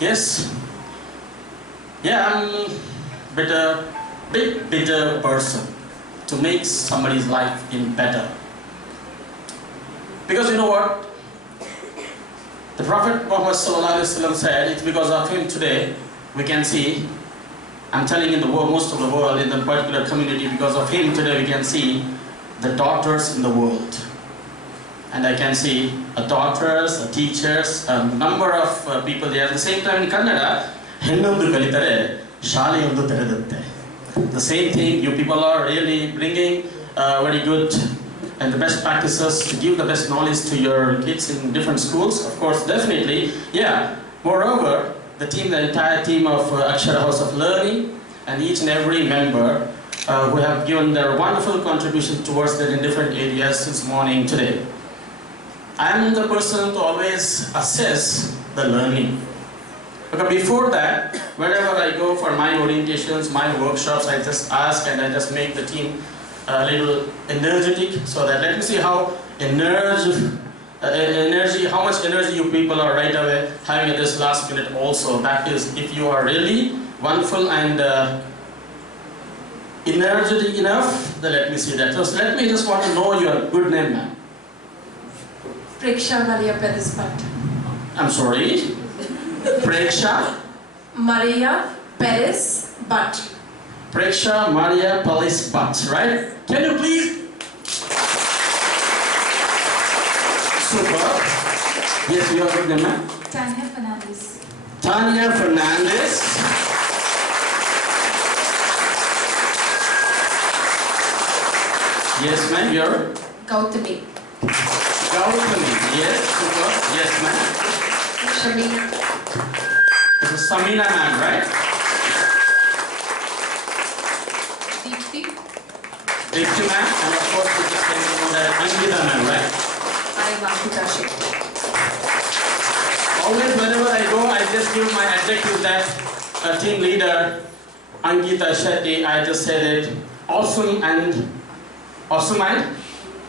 Yes? Yeah, I'm big bitter person to make somebody's life in better. Because you know what? The Prophet Muhammad said, it's because of him today we can see, I'm telling in the world, most of the world, in the particular community, because of him today we can see the doctors in the world. And I can see doctors, teachers, a number of people there. At the same time in Kannada, the same thing, you people are really bringing very good and the best practices to give the best knowledge to your kids in different schools. Of course, definitely, yeah. Moreover, the entire team of Akshara House of Learning and each and every member who have given their wonderful contribution towards that in different areas since morning today. I am the person to always assess the learning. Because before that, wherever I go for my orientations, my workshops, I just ask and I just make the team a little energetic, so that let me see how how much energy you people are right away having at this last minute also. That is, if you are really wonderful and energetic enough, then let me see that. So let me just want to know your good name, ma'am. Preksha Maria Perez Bhatt. I'm sorry? Preksha? Maria Perez Bhatt. Preksha Maria Perez Bhatt, right? Can you please? Super. Yes, you are good name, ma'am. Tanya Fernandez. Tanya Fernandez. Yes, ma'am, you're? Gautami. Gautami, yes, super. Yes, ma'am. Shamina. This is Samina, ma'am, right? Deepthi. Deepthi, ma'am, and of course, we just came to know that Angita, ma'am, right? I am Ankita Shetty. Always, whenever I go, I just give my adjective that team leader, Ankita Shetty, I just said it, awesome and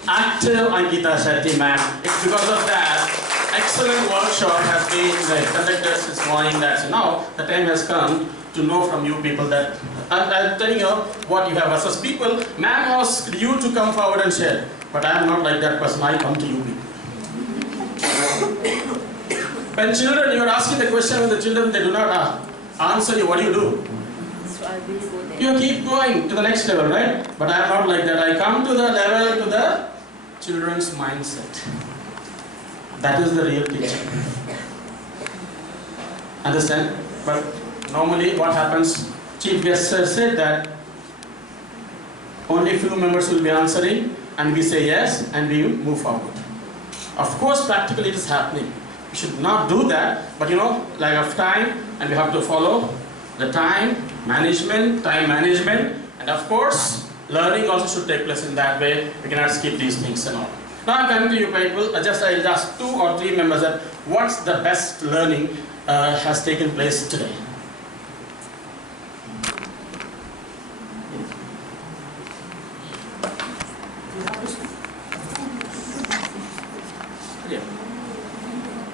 active Ankita Shetty, ma'am. It's because of that, excellent workshop has been conducted this morning that now the time has come to know from you people that, I'm telling you what you have assessed people. Ma'am asked you to come forward and share. But I am not like that person. I come to you people. When children, you are asking the question, when the children, they do not answer you, what do? You keep going to the next level, right? But I am not like that. I come to the level, to the children's mindset. That is the real teaching. Understand? But normally what happens, Chief Guest said that only few members will be answering and we say yes and we move forward. Of course, practically it is happening. We should not do that, but lack of time, and we have to follow the time management, and of course, learning also should take place in that way. We cannot skip these things and all. Now I'm coming to you people, I'll just 2 or 3 members that what's the best learning has taken place today.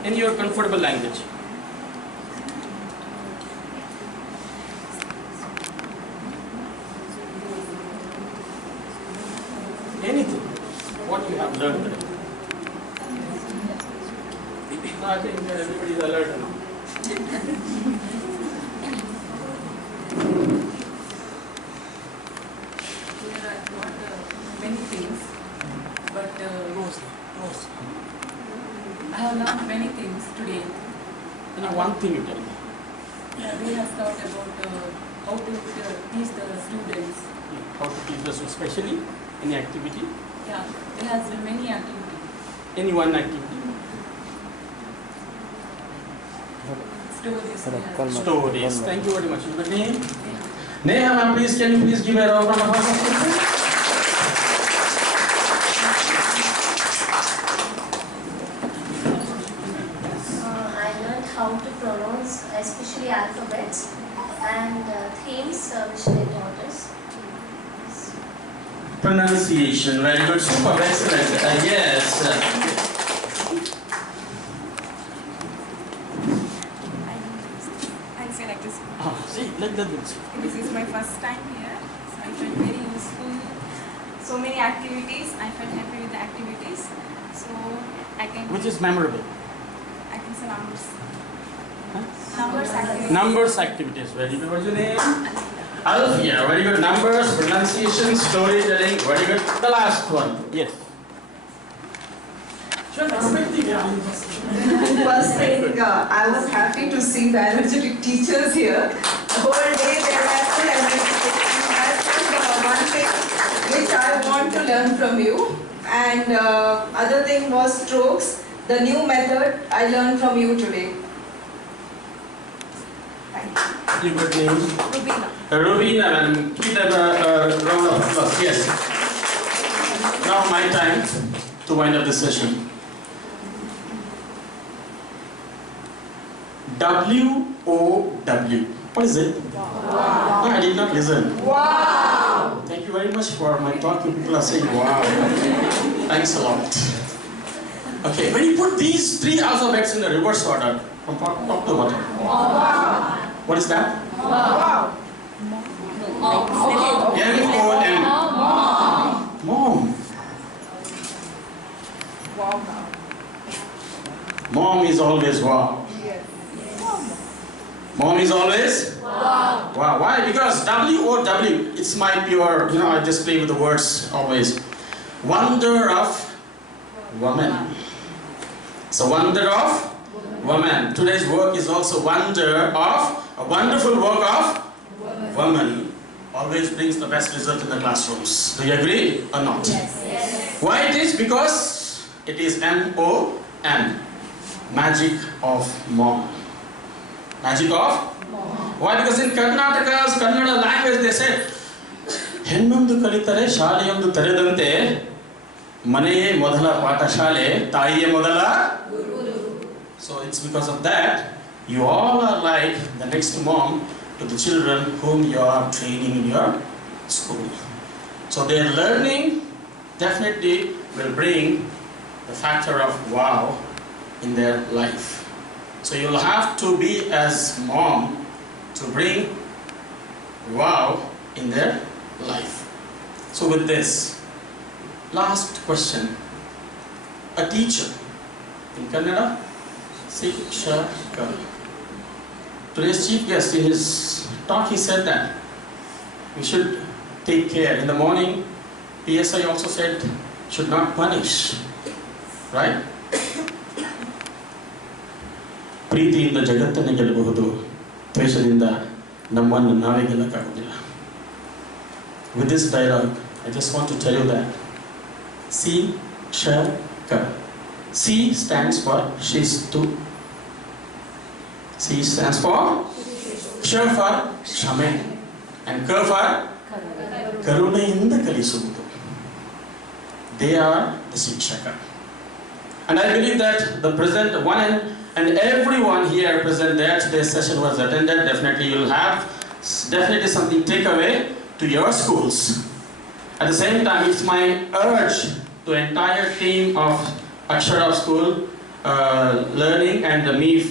In your comfortable language. Anything. What you have learned today. No, I think everybody is alert now. There are not many things, but Rose. I have learned many things today. One thing you tell me. We have thought about how to teach the students. How to teach the students, especially any activity? Yeah, there has been many activities. Any one activity? Stories. Stories. Thank you very much. Your name? Neha, ma'am, please, can you please give a round of applause? How to pronounce especially alphabets and themes which they taught us. Pronunciation, very good, super, excellent. Yes. I'll say like this. See, like that. This is my first time here, so I felt very useful. So many activities, I felt happy with the activities. So I can. Which is memorable? I can say numbers. Numbers activities. Numbers activities, very good. What's your name? Alfia, very good. Numbers, pronunciation, storytelling, very good. The last one, yes. First thing, I was happy to see the energetic teachers here. The whole day they were full energetic. I think one thing which I want to learn from you, and other thing was strokes. The new method I learned from you today. Thank you. Your good name? Rubina. Rubina, and give them a round of applause. Yes. Now my time to wind up the session. W-O-W. What is it? Wow. No, I did not listen. Wow! Thank you very much for my talk. People are saying wow. Thanks a lot. Okay, when you put these 3 alphabets in the reverse order, from top to bottom. Wow! What is that? Wow! M-O-M. Mom. Wow! Mom is always wow. Mom is always? Wow! Wow. Why? Because W-O-W, it's my pure, I just play with the words always. Wonder of woman. So wonder of woman. Today's work is also wonder of, a wonderful work of woman. Always brings the best result in the classrooms. Do you agree or not? Yes. Why it is? Because it is M-O-M. Magic of mom. Magic of? Why? Because in Karnataka's Kannada language they say, ಹೆಣ್ಣೊಂದು ಕಲಿತರೆ ಶಾಲೆಯೊಂದು ತೆರೆದಂತೆ ಮನೆಯೇ ಮೊದಲ ಪಾಠಶಾಲೆ ತಾಯಿಯೇ ಮೊದಲ ಗುರು. So it's because of that you all are like the next mom to the children whom you are training in your school. So their learning definitely will bring the factor of wow in their life. So you'll have to be as mom to bring wow in their life. So with this, last question. A teacher, in Kannada, Sikshaka. Today's chief guest, in his talk, he said that we should take care. In the morning, PSI also said, should not punish. Right? ಪ್ರೀತಿಯಿಂದ ಜಗತ್ತನ್ನು ಗೆಲ್ಲಬಹುದು, ದ್ವೇಷದಿಂದ ನಮ್ಮನ್ನು ನಾವೇ ಗೆಲ್ಲಕ್ಕಾಗುವುದಿಲ್ಲ. With this dialogue, I just want to tell you that Sikshaka. C stands for Shistu. C stands for Ksha for Shame, and Ka for Karunayinda Kalisuvudu. They are the Sikshaka. And I believe that the present one and everyone here present there today's session was attended. Definitely you'll have something take away to your schools. At the same time, it's my urge to the entire team of Akshara School Learning and the MIF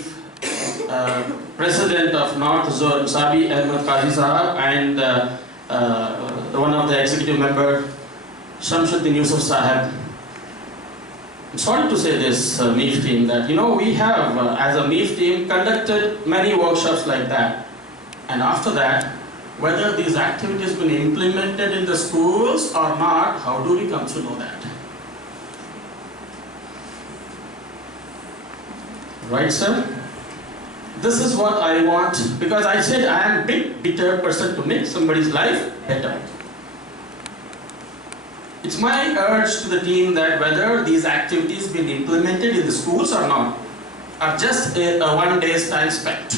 President of North Zone, Sabi Ahmed Qazi Sahab, and one of the executive member, Shamsuddin Yusuf Sahab. I'm sorry to say this, MIF team, that we have, as a MIF team, conducted many workshops like that. And after that, whether these activities been implemented in the schools or not, how do we come to know that? Right, sir? This is what I want, because I said I am a big bitter person to make somebody's life better. It's my urge to the team that whether these activities been implemented in the schools or not, are just a one day's time spent.